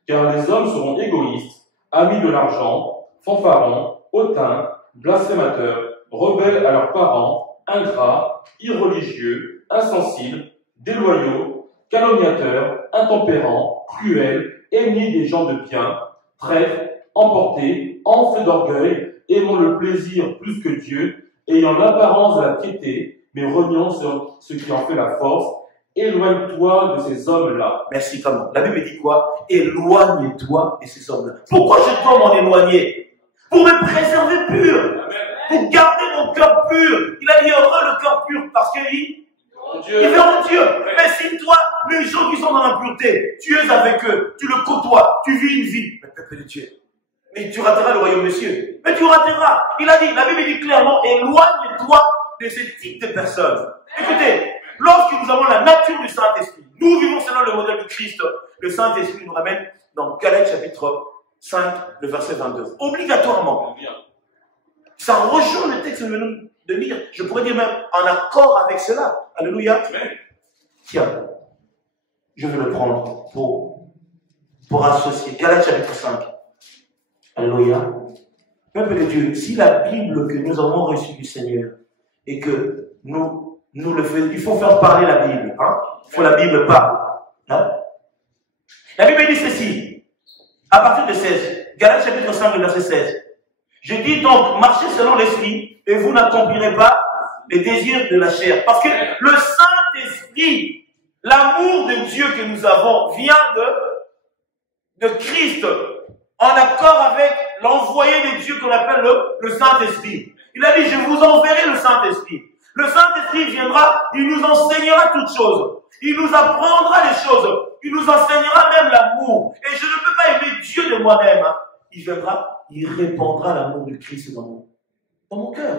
Car les hommes seront égoïstes, amis de l'argent, fanfarons, hautains, blasphémateurs, rebelles à leurs parents, ingrats, irreligieux, insensibles, déloyaux, calomniateurs, intempérants, cruels, ennemis des gens de bien, traîtres, emportés, enflés d'orgueil, aimant le plaisir plus que Dieu, ayant l'apparence de la piété, mais reniant ce qui en fait la force. Éloigne-toi de ces hommes-là. Merci, comment? La Bible dit quoi? Éloigne-toi de ces hommes-là. Pourquoi je dois m'en éloigner? Pour me préserver pur. Amen. Pour garder mon cœur pur. Il a dit heureux le cœur pur parce qu'il verra Dieu. Amen. Mais si toi, les gens qui sont dans l'impureté, tu es avec eux, tu le côtoies, tu vis une vie. Mais peuple de Dieu. Mais tu rateras le royaume de Dieu. Mais tu rateras. Il a dit, la Bible dit clairement, éloigne-toi de ce type de personnes. Écoutez. Lorsque nous avons la nature du Saint-Esprit, nous vivons selon le modèle du Christ. Le Saint-Esprit nous ramène dans Galates chapitre 5, le verset 22. Obligatoirement. Ça rejoint le texte que nous venons de lire. Je pourrais dire même en accord avec cela. Alléluia. Tiens, je vais le prendre pour associer. Galates chapitre 5. Alléluia. Peuple de Dieu, si la Bible que nous avons reçue du Seigneur et que nous le faisons, il faut faire parler la Bible. Hein? Il faut la Bible parle. Hein? La Bible dit ceci, à partir de 16, Galates chapitre 5, verset 16. Je dis donc, marchez selon l'Esprit, et vous n'accomplirez pas les désirs de la chair. Parce que le Saint-Esprit, l'amour de Dieu que nous avons, vient de Christ, en accord avec l'envoyé de Dieu qu'on appelle le Saint-Esprit. Il a dit, je vous enverrai le Saint-Esprit. Le Saint-Esprit viendra, il nous enseignera toutes choses. Il nous apprendra les choses. Il nous enseignera même l'amour. Et je ne peux pas aimer Dieu de moi-même. Hein. Il viendra, il répandra l'amour du Christ dans mon cœur.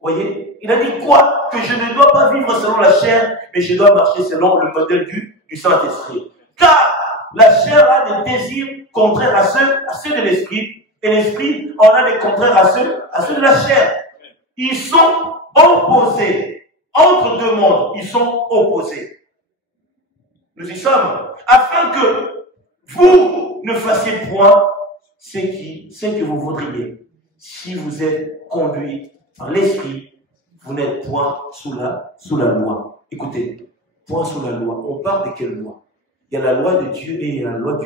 Vous voyez? Il a dit quoi? Que je ne dois pas vivre selon la chair, mais je dois marcher selon le modèle du Saint-Esprit. Car la chair a des désirs contraires à ceux de l'esprit, et l'esprit en a des contraires à ceux de la chair. Ils sont opposés. Entre deux mondes, ils sont opposés. Nous y sommes. Afin que vous ne fassiez point ce que vous voudriez. Si vous êtes conduit par l'esprit, vous n'êtes point sous la loi. Écoutez, point sous la loi. On parle de quelle loi? Il y a la loi de Dieu et il y a la loi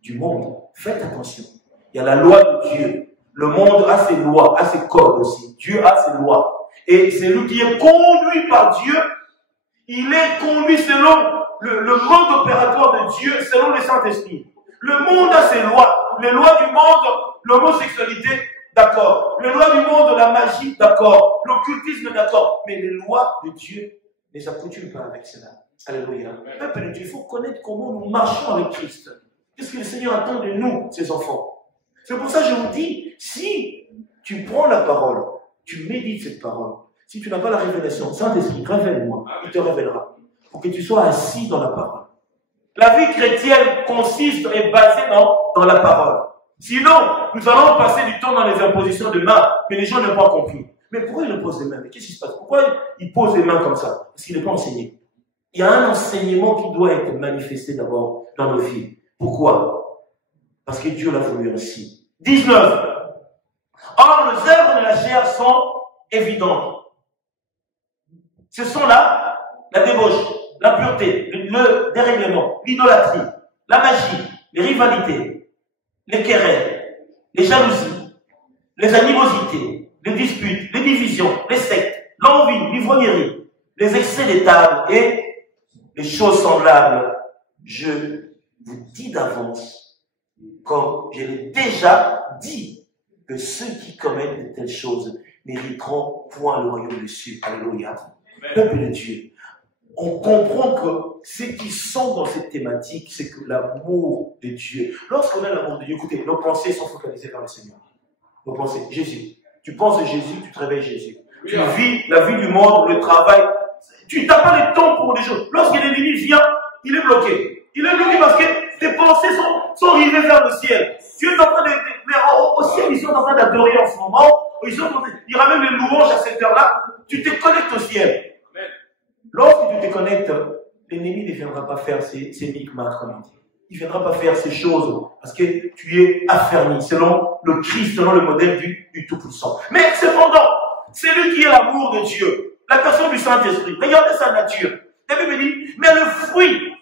du monde. Faites attention. Il y a la loi de Dieu. Le monde a ses lois, a ses codes aussi. Dieu a ses lois. Et c'est lui qui est conduit par Dieu. Il est conduit selon le mode opératoire de Dieu, selon le Saint-Esprit. Le monde a ses lois. Les lois du monde, l'homosexualité, d'accord. Les lois du monde, la magie, d'accord. L'occultisme, d'accord. Mais les lois de Dieu ne s'accoutument pas avec cela. Alléluia. Peuple de Dieu, il faut connaître comment nous marchons avec Christ. Qu'est-ce que le Seigneur attend de nous, ses enfants? C'est pour ça que je vous dis, si tu prends la parole, tu médites cette parole, si tu n'as pas la révélation, Saint-Esprit, révèle-moi, il te révélera. Pour que tu sois assis dans la parole. La vie chrétienne consiste et est basée dans la parole. Sinon, nous allons passer du temps dans les impositions de mains, mais les gens n'ont pas compris. Mais pourquoi ils posent les mains? Mais qu'est-ce qui se passe? Pourquoi ils posent les mains comme ça? Parce qu'il n'est pas enseigné. Il y a un enseignement qui doit être manifesté d'abord dans nos vies. Pourquoi? Parce que Dieu l'a voulu ainsi. 19. Or, les œuvres de la chair sont évidentes. Ce sont là la débauche, l'impureté, le dérèglement, l'idolâtrie, la magie, les rivalités, les querelles, les jalousies, les animosités, les disputes, les divisions, les sectes, l'envie, l'ivrognerie, les excès des tables et les choses semblables. Je vous dis d'avance, comme je l'ai déjà dit, que ceux qui commettent de telles choses n'hériteront point le royaume des cieux. Alléluia. Peuple de Dieu, on comprend que ceux qui sont dans cette thématique, c'est que l'amour de Dieu. Lorsqu'on a l'amour de Dieu, écoutez, nos pensées sont focalisées vers le Seigneur. Nos pensées, Jésus. Tu penses à Jésus, tu te réveilles Jésus. Tu vis la vie du monde, le travail. Tu n'as pas le temps pour des choses. Lorsque l'ennemi vient, il est bloqué. Il est bloqué parce que tes pensées sont rivées vers le ciel. Tu es en train de... Mais au ciel, ils sont en train d'adorer en ce moment. Il y aura même les louanges à cette heure-là. Tu te connectes au ciel. Lorsque tu te connectes, l'ennemi ne viendra pas faire ces micmacs, comme on dit. Il ne viendra pas faire ces choses parce que tu es affermi selon le Christ, selon le modèle du Tout-Puissant. Mais cependant, c'est lui qui est l'amour de Dieu, la personne du Saint-Esprit. Regardez sa nature. La Bible dit, mais le fruit,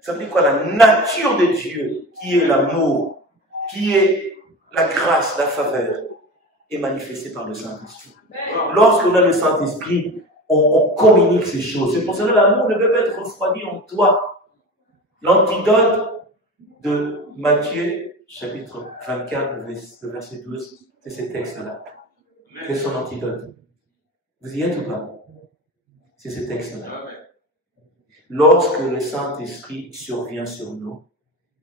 ça veut dire quoi? La nature de Dieu, qui est l'amour, qui est la grâce, la faveur, est manifestée par le Saint-Esprit. Lorsqu'on a le Saint-Esprit, on communique ces choses. C'est pour cela que l'amour ne peut pas être refroidi en toi. L'antidote de Matthieu, chapitre 24, le verset 12, c'est ces textes-là. C'est son antidote. Vous y êtes ou pas? C'est ces textes-là. Lorsque le Saint-Esprit survient sur nous,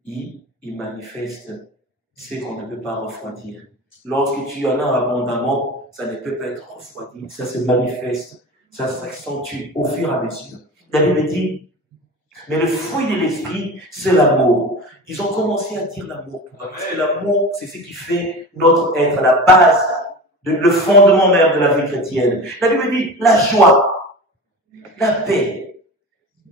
il manifeste ce qu'on ne peut pas refroidir. Lorsque tu en as abondamment, ça ne peut pas être refroidi. Ça se manifeste. Ça s'accentue au fur et à mesure. La Bible dit, mais le fruit de l'esprit, c'est l'amour. Ils ont commencé à dire l'amour. Parce que l'amour, c'est ce qui fait notre être, la base, le fondement même de la vie chrétienne. La Bible dit, la joie, la paix,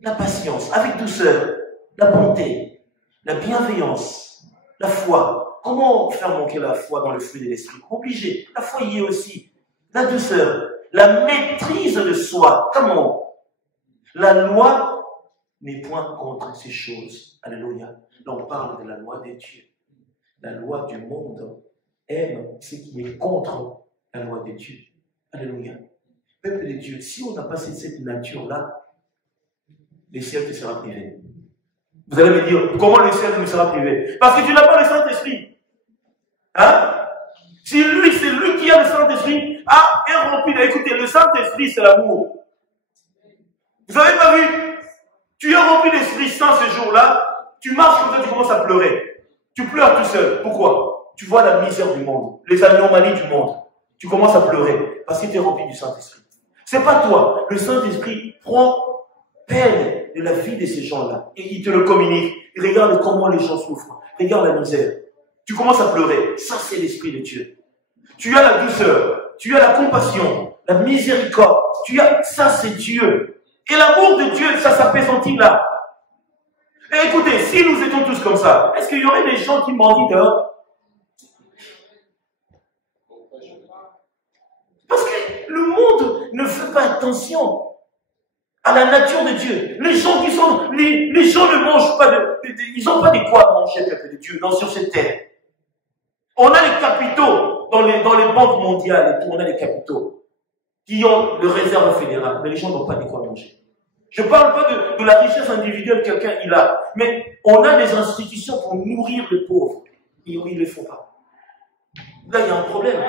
la patience, avec douceur, la bonté, la bienveillance, la foi. Comment faire manquer la foi dans le fruit de l'esprit? Obligé. La foi y est aussi. La douceur. La maîtrise de soi. Comment? La loi n'est point contre ces choses. Alléluia. Là, on parle de la loi des dieux. La loi du monde aime ce qui est contre la loi des dieux. Alléluia. Peuple de Dieu, si on n'a pas cette nature-là, le ciel te sera privé. Vous allez me dire, comment le ciel me sera privé? Parce que tu n'as pas le Saint-Esprit. Hein? Si lui, c'est lui qui a le Saint-Esprit, est rempli. Écoutez, le Saint-Esprit, c'est l'amour. Vous n'avez pas vu? Tu es rempli d'Esprit Saint ce jour-là, tu marches comme ça, tu commences à pleurer. Tu pleures tout seul. Pourquoi? Tu vois la misère du monde, les anomalies du monde. Tu commences à pleurer parce que tu es rempli du Saint-Esprit. C'est pas toi. Le Saint-Esprit prend peine de la vie de ces gens-là et il te le communique. Il regarde comment les gens souffrent. Regarde la misère. Tu commences à pleurer. Ça, c'est l'Esprit de Dieu. Tu as la douceur. Tu as la compassion, la miséricorde. Ça, c'est Dieu. Et l'amour de Dieu, ça s'apaisantit là. Et écoutez, si nous étions tous comme ça, est-ce qu'il y aurait des gens qui mendient dehors? Parce que le monde ne fait pas attention à la nature de Dieu. Les gens ne mangent pas ils n'ont pas de quoi manger, peuple de Dieu, non, sur cette terre. On a les capitaux dans les banques mondiales et tout, on a les capitaux qui ont le réserve fédéral, mais les gens n'ont pas de quoi manger. Je ne parle pas de la richesse individuelle que quelqu'un il a, mais on a des institutions pour nourrir les pauvres. Ils ne les font pas. Là, il y a un problème.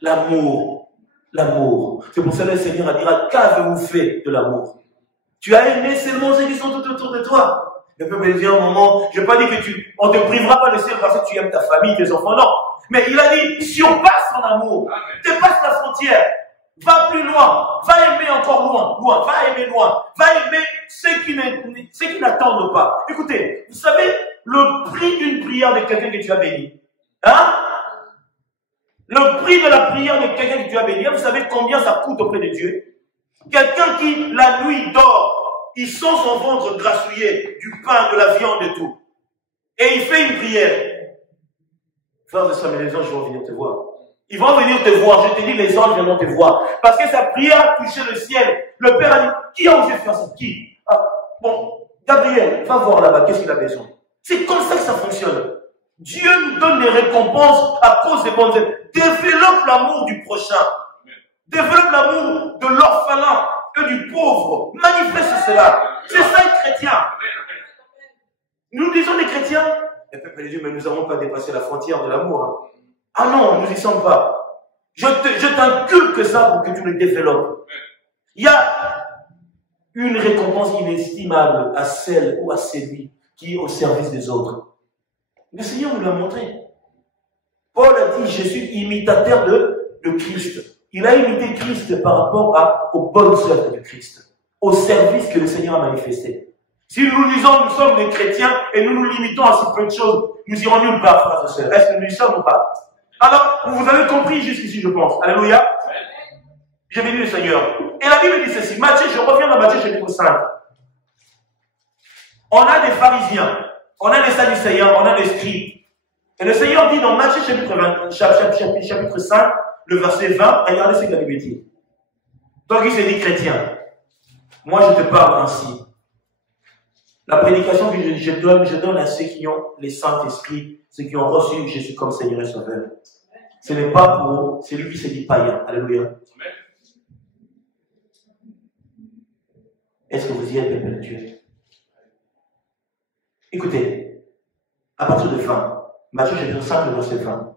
L'amour. L'amour. C'est pour ça que le Seigneur a dit, qu'avez-vous fait de l'amour? Tu as aimé seulement ceux qui sont tout autour de toi. Le peuple dit à un moment, je n'ai pas dit que on ne te privera pas de ciel parce que tu aimes ta famille, tes enfants, non. Mais il a dit, surpasse ton amour. Dépasse la frontière. Va plus loin. Va aimer encore loin. Va aimer loin. Va aimer ceux qui n'attendent pas. Écoutez, vous savez le prix d'une prière de quelqu'un que tu as béni? Hein? Le prix de la prière de quelqu'un que tu as béni, vous savez combien ça coûte auprès de Dieu? Quelqu'un qui, la nuit, dort, il sent son ventre grassouiller, du pain, de la viande et tout. Et il fait une prière. Frères et sœurs, mais les anges vont venir te voir. Ils vont venir te voir. Je te dis, les anges viendront te voir. Parce que sa prière a touché le ciel. Le Père a dit, qui a osé faire ça? Qui? Bon, Gabriel, va voir là-bas, qu'est-ce qu'il a besoin? C'est comme ça que ça fonctionne. Dieu nous donne des récompenses à cause des bonnes œuvres. Développe l'amour du prochain. Développe l'amour de l'orphelin et du pauvre. Manifeste cela. C'est ça être chrétien. Nous disons les chrétiens, le peuple de Dieu, mais nous n'avons pas dépassé la frontière de l'amour. Hein. Ah non, nous n'y sommes pas. Je t'inculque ça pour que tu le développes. Il y a une récompense inestimable à celle ou à celui qui est au service des autres. Le Seigneur nous l'a montré. Paul a dit, je suis imitateur de Christ. Il a imité Christ par rapport aux bonnes œuvres de Christ, au service que le Seigneur a manifesté. Si nous disons nous sommes des chrétiens et nous nous limitons à si peu de choses, nous irons nulle part, frères et sœurs. Est-ce que nous y sommes ou pas? Alors, vous avez compris jusqu'ici, je pense. Alléluia. J'ai béni le Seigneur. Et la Bible dit ceci. Matthieu, je reviens dans Matthieu chapitre 5. On a des pharisiens, on a des sadducéens, on a des scribes. Et le Seigneur dit dans Matthieu chapitre 5, le verset 20, regardez ce que la Bible dit. Toi qui s'est dit chrétien, moi je te parle ainsi. La prédication que je donne à ceux qui ont les Saint-Esprit, ceux qui ont reçu Jésus comme Seigneur et Sauveur. Ce n'est pas pour celui qui s'est dit païen. Alléluia. Est-ce que vous y êtes, peuple de Dieu? Écoutez, à partir de 20, Matthieu chapitre 5, le verset 20.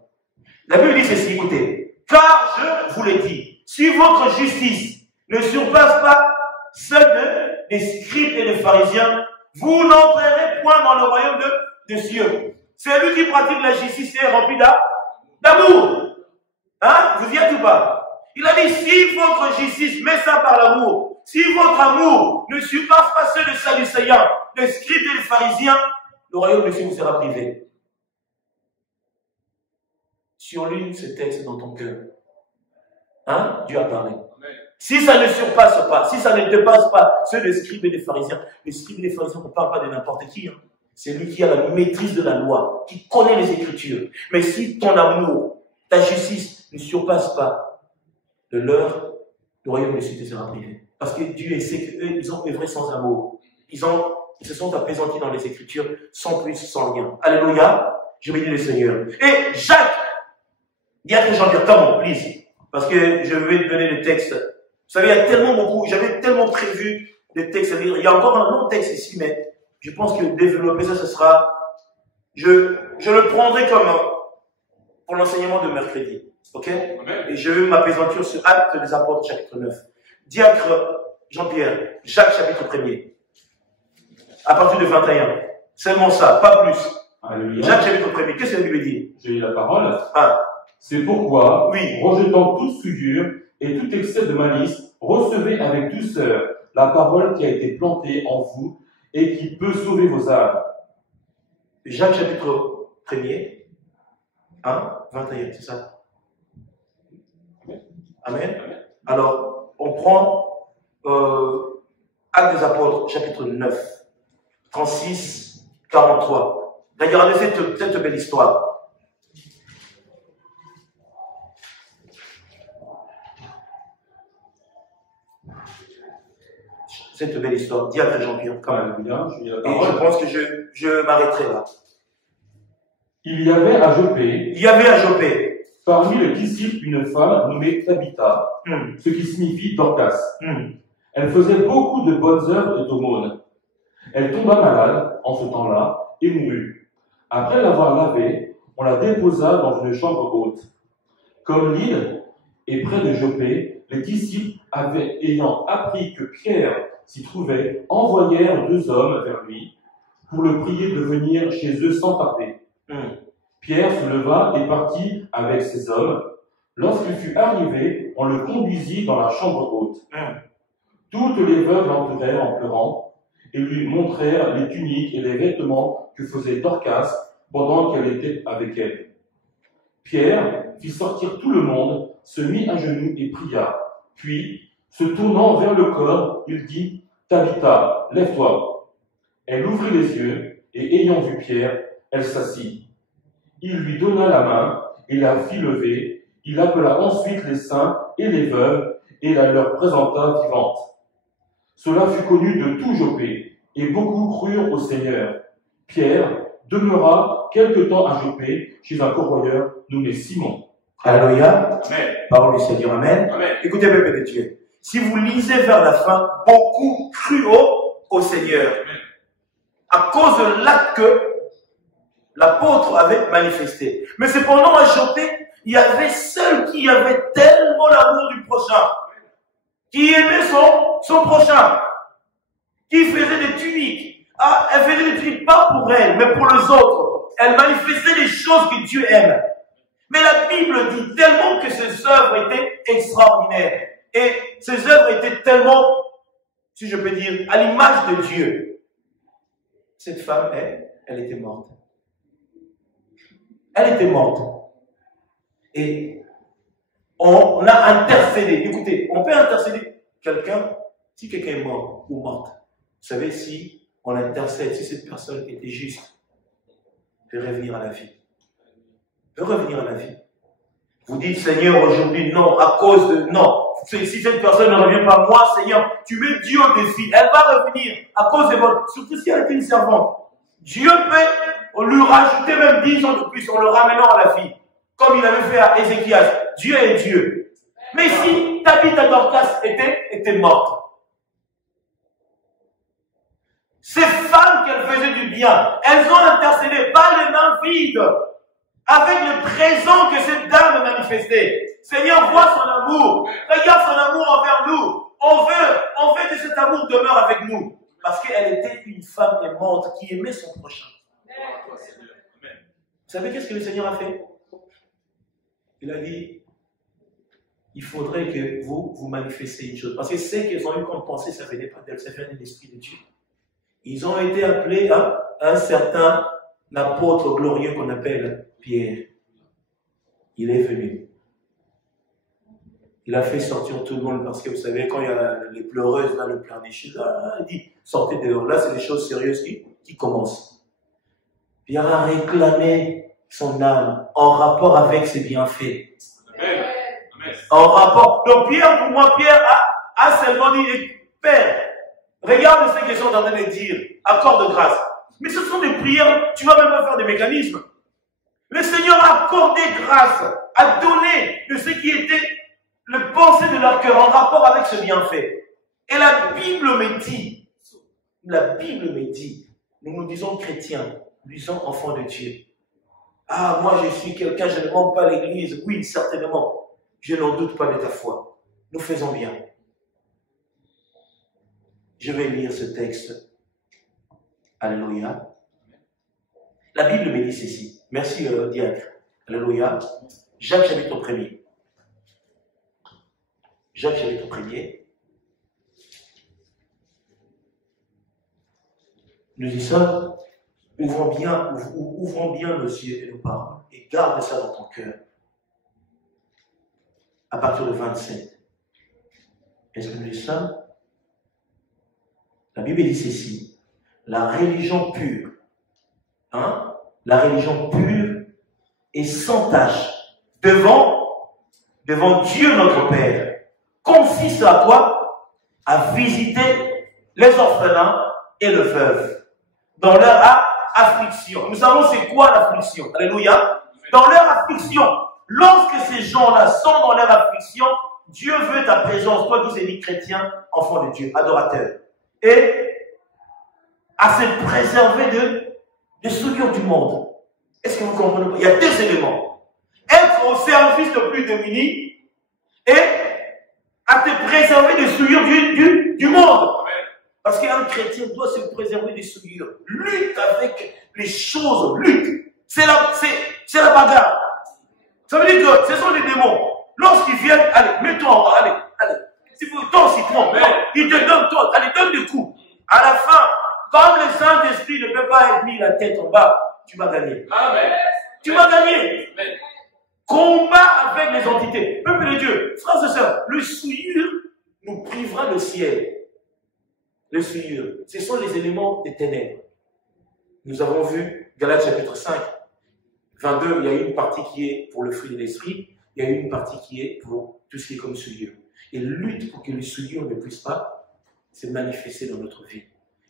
La Bible dit ceci, écoutez. Car je vous l'ai dit, si votre justice ne surpasse pas celle des scribes et des pharisiens, vous n'entrerez point dans le royaume des cieux. Celui qui pratique la justice est rempli d'amour. Hein? Vous y êtes ou pas? Il a dit, si votre justice, met ça par l'amour, si votre amour ne surpasse pas ceux des sadducéens, des scribes et des pharisiens, le royaume des cieux vous sera privé. Surligne ce texte dans ton cœur. Hein? Dieu a parlé. Si ça ne surpasse pas, si ça ne dépasse pas ceux des scribes et des pharisiens, les scribes et les pharisiens ne parlent pas de n'importe qui. Hein. C'est lui qui a la maîtrise de la loi, qui connaît les Écritures. Mais si ton amour, ta justice ne surpasse pas de leur, le royaume des cieux sera privé. Parce que Dieu sait qu'eux, ils ont œuvré sans amour. Ils se sont apaisantis dans les Écritures, sans plus, sans lien. Alléluia. Je bénis le Seigneur. Et Jacques, il y a des gens qui disent, come on, please. Parce que je vais te donner le texte. Vous savez, il y a tellement beaucoup, j'avais tellement prévu des textes à lire. Il y a encore un long texte ici, mais je pense que développer ça, ce sera, je le prendrai comme pour l'enseignement de mercredi. Ok? Et je vais m'apaisantir sur Actes des Apôtres, chapitre 9. Diacre Jean-Pierre, Jacques chapitre 1er. À partir de 21. Seulement ça, pas plus. Alléluia. Jacques chapitre 1er. Qu'est-ce que la Bible dit? J'ai la parole. Ah. C'est pourquoi, Oui. rejetant toute souillure et tout excès de malice, recevez avec douceur la parole qui a été plantée en vous et qui peut sauver vos âmes. Jacques chapitre 1er, 1, 21, c'est ça? Amen. Alors, on prend Actes des Apôtres, chapitre 9, 36, 43. Regardez cette belle histoire. Cette belle histoire. Dis après Jean-Pierre. Alléluia. Et je pense que je m'arrêterai là. Il y avait à Joppé, parmi les disciples, une femme nommée Tabitha, ce qui signifie Dorcas. Elle faisait beaucoup de bonnes œuvres et d'aumônes. Elle tomba malade en ce temps-là et mourut. Après l'avoir lavée, on la déposa dans une chambre haute. Comme l'île est près de Joppé, les disciples ayant appris que Pierre s'y trouvait, envoyèrent 2 hommes vers lui pour le prier de venir chez eux sans tarder. Pierre se leva et partit avec ces hommes. Lorsqu'il fut arrivé, on le conduisit dans la chambre haute. Toutes les veuves l'entourèrent en pleurant et lui montrèrent les tuniques et les vêtements que faisait Dorcas pendant qu'elle était avec elle. Pierre fit sortir tout le monde, se mit à genoux et pria. Puis, se tournant vers le corps, il dit « Tabitha, lève-toi ». Elle ouvrit les yeux et ayant vu Pierre, elle s'assit. Il lui donna la main et la fit lever. Il appela ensuite les saints et les veuves et la leur présenta vivante. Cela fut connu de tout Joppé et beaucoup crurent au Seigneur. Pierre demeura quelque temps à Joppé chez un corroyeur nommé Simon. Alléluia. Amen. Parole du Seigneur. Amen. Amen. Écoutez, peuple de Dieu. Si vous lisez vers la fin, beaucoup crurent au Seigneur. Amen. À cause de l'acte que l'apôtre avait manifesté. Mais cependant, à Joppé, il y avait ceux qui avaient tellement l'amour du prochain, qui aimaient son prochain, qui faisaient des tuniques. Ah, elle faisait des tuniques pas pour elle, mais pour les autres. Elle manifestait les choses que Dieu aime. Mais la Bible dit tellement que ses œuvres étaient extraordinaires. Et ses œuvres étaient tellement, si je peux dire, à l'image de Dieu. Cette femme, elle était morte. Elle était morte. Et on a intercédé. Écoutez, on peut intercéder quelqu'un, si quelqu'un est mort ou morte. Vous savez, si on intercède, si cette personne était juste, peut revenir à la vie. Peut revenir à la vie. Vous dites, Seigneur, aujourd'hui, non, à cause de non. Si cette personne ne revient pas, moi, Seigneur, tu mets Dieu au défi. Elle va revenir à cause de votre. Surtout si elle est une servante. Dieu peut lui rajouter même 10 ans de plus en le ramenant à la vie. Comme il avait fait à Ézéchias. Dieu est Dieu. Mais si Tabitha Dorcas était morte. Ces femmes qu'elles faisaient du bien, elles ont intercédé, pas les mains vides, avec le présent que cette dame manifestait. Seigneur, vois son amour, regarde son amour envers nous. On veut que cet amour demeure avec nous. Parce qu'elle était une femme aimante qui aimait son prochain. Vous savez qu'est-ce que le Seigneur a fait? Il a dit, il faudrait que vous manifestiez une chose. Parce que c'est qu'elles ont eu comme pensée, ça venait pas d'elle, ça venait de l'Esprit de Dieu. Ils ont été appelés à un certain apôtre glorieux qu'on appelle Pierre. Il est venu. Il a fait sortir tout le monde parce que vous savez, quand il y a les pleureuses dans le pleurnicher, il dit, sortez dehors. Là, c'est des choses sérieuses qui commencent. Pierre a réclamé son âme en rapport avec ses bienfaits. Amen. En rapport. Donc Pierre, pour moi, Pierre a seulement dit, Père, regarde ce qu'ils sont en train de dire, accord de grâce. Mais ce sont des prières, tu vas même pas faire des mécanismes. Le Seigneur a accordé grâce, a donné de ce qui était le pensée de leur cœur en rapport avec ce bienfait. Et la Bible me dit, nous nous disons chrétiens, nous disons enfants de Dieu. Ah, moi je suis quelqu'un, je ne manque pas l'église. Oui, certainement. Je n'en doute pas de ta foi. Nous faisons bien. Je vais lire ce texte. Alléluia. La Bible me dit ceci. Merci, diacre. Alléluia. Jacques chapitre 1er. Jacques chapitre 1er. Nous y sommes. Ouvrons bien nos yeux et nos paroles et garde ça dans ton cœur. À partir de 27. Est-ce que nous y sommes? La Bible dit ceci. La religion pure, la religion pure et sans tache devant Dieu notre Père consiste à quoi? À visiter les orphelins et les veuves dans leur affliction. Nous savons c'est quoi l'affliction. Alléluia. Dans leur affliction. Lorsque ces gens-là sont dans leur affliction, Dieu veut ta présence, toi tous ces chrétiens, enfants de Dieu, adorateurs. Et à se préserver des souillures du monde. Est-ce que vous comprenez? Il y a deux éléments. Être au service de plus démunis et à te préserver des souillures du monde. Parce qu'un chrétien doit se préserver des souillures. Lutte avec les choses, lutte. C'est la bagarre. Ça veut dire que ce sont les démons. Lorsqu'ils viennent, allez, mets-toi en bas, allez. Si vous ton citron, ils te donnent toi, allez, donne des coups. À la fin, comme le Saint-Esprit ne peut pas être mis la tête en bas, tu vas gagner. Amen. Tu vas gagner. Amen. Combat avec les entités. Peuple de Dieu, frères et sœurs, le souillure nous privera le ciel. Le souillure, ce sont les éléments des ténèbres. Nous avons vu, Galates chapitre 5, 22, il y a une partie qui est pour le fruit de l'esprit, il y a une partie qui est pour tout ce qui est comme souillure. Et lutte pour que le souillure ne puisse pas se manifester dans notre vie.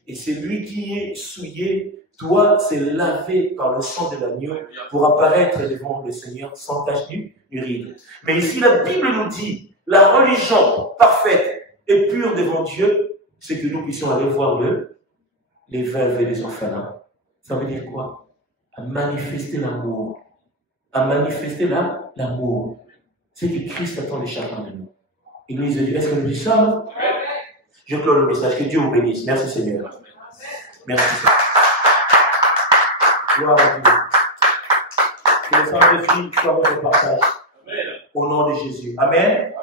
Et celui qui est souillé doit se laver par le sang de l'agneau pour apparaître devant le Seigneur sans tache ni ride. Mais ici, la Bible nous dit, la religion parfaite et pure devant Dieu, c'est que nous puissions aller voir les veuves et les orphelins. Ça veut dire quoi? À manifester l'amour. À manifester l'amour. C'est que Christ attend de chacun de nous. Église de Dieu, est-ce que nous y sommes? Je clôt le message. Que Dieu vous bénisse. Merci Seigneur. Merci Seigneur. Gloire à Dieu. Que le Saint-Esprit soit votre partage. Au nom de Jésus. Amen.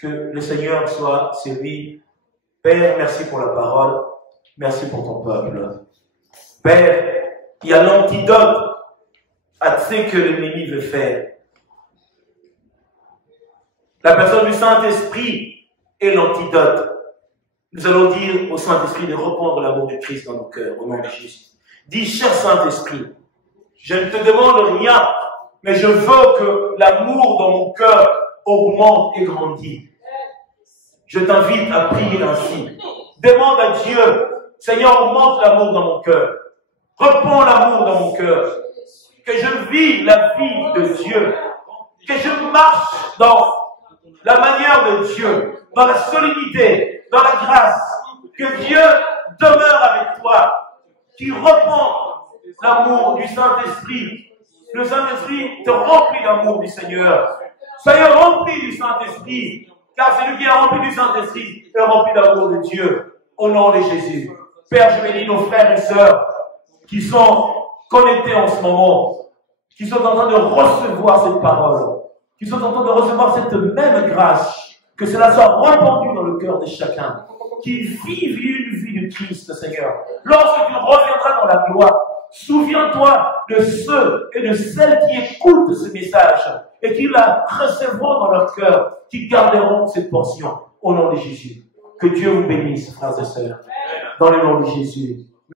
Que le Seigneur soit servi. Père, merci pour la parole. Merci pour ton peuple. Père, il y a l'antidote à ce que l'ennemi veut faire. La personne du Saint-Esprit est l'antidote. Nous allons dire au Saint-Esprit de reprendre l'amour de Christ dans nos cœurs, au nom de Jésus. Dis, cher Saint-Esprit, je ne te demande rien, mais je veux que l'amour dans mon cœur augmente et grandisse. Je t'invite à prier ainsi. Demande à Dieu, Seigneur, augmente l'amour dans mon cœur. Reprends l'amour dans mon cœur. Que je vis la vie de Dieu. Que je marche dans la manière de Dieu, dans la solidité, dans la grâce. Que Dieu demeure avec toi. Tu reprends l'amour du Saint-Esprit. Le Saint-Esprit te remplit d'amour du Seigneur. Soyez remplis du Saint-Esprit. Car celui qui est rempli du Saint-Esprit est rempli d'amour de Dieu. Au nom de Jésus. Père, je bénis nos frères et sœurs qui sont connectés en ce moment, qui sont en train de recevoir cette parole, qui sont en train de recevoir cette même grâce, que cela soit répandu dans le cœur de chacun, qui vivent une vie de Christ, Seigneur. Lorsque tu reviendras dans la gloire, souviens-toi de ceux et de celles qui écoutent ce message et qui la recevront dans leur cœur, qui garderont cette portion au nom de Jésus. Que Dieu vous bénisse, frères et sœurs, dans le nom de Jésus.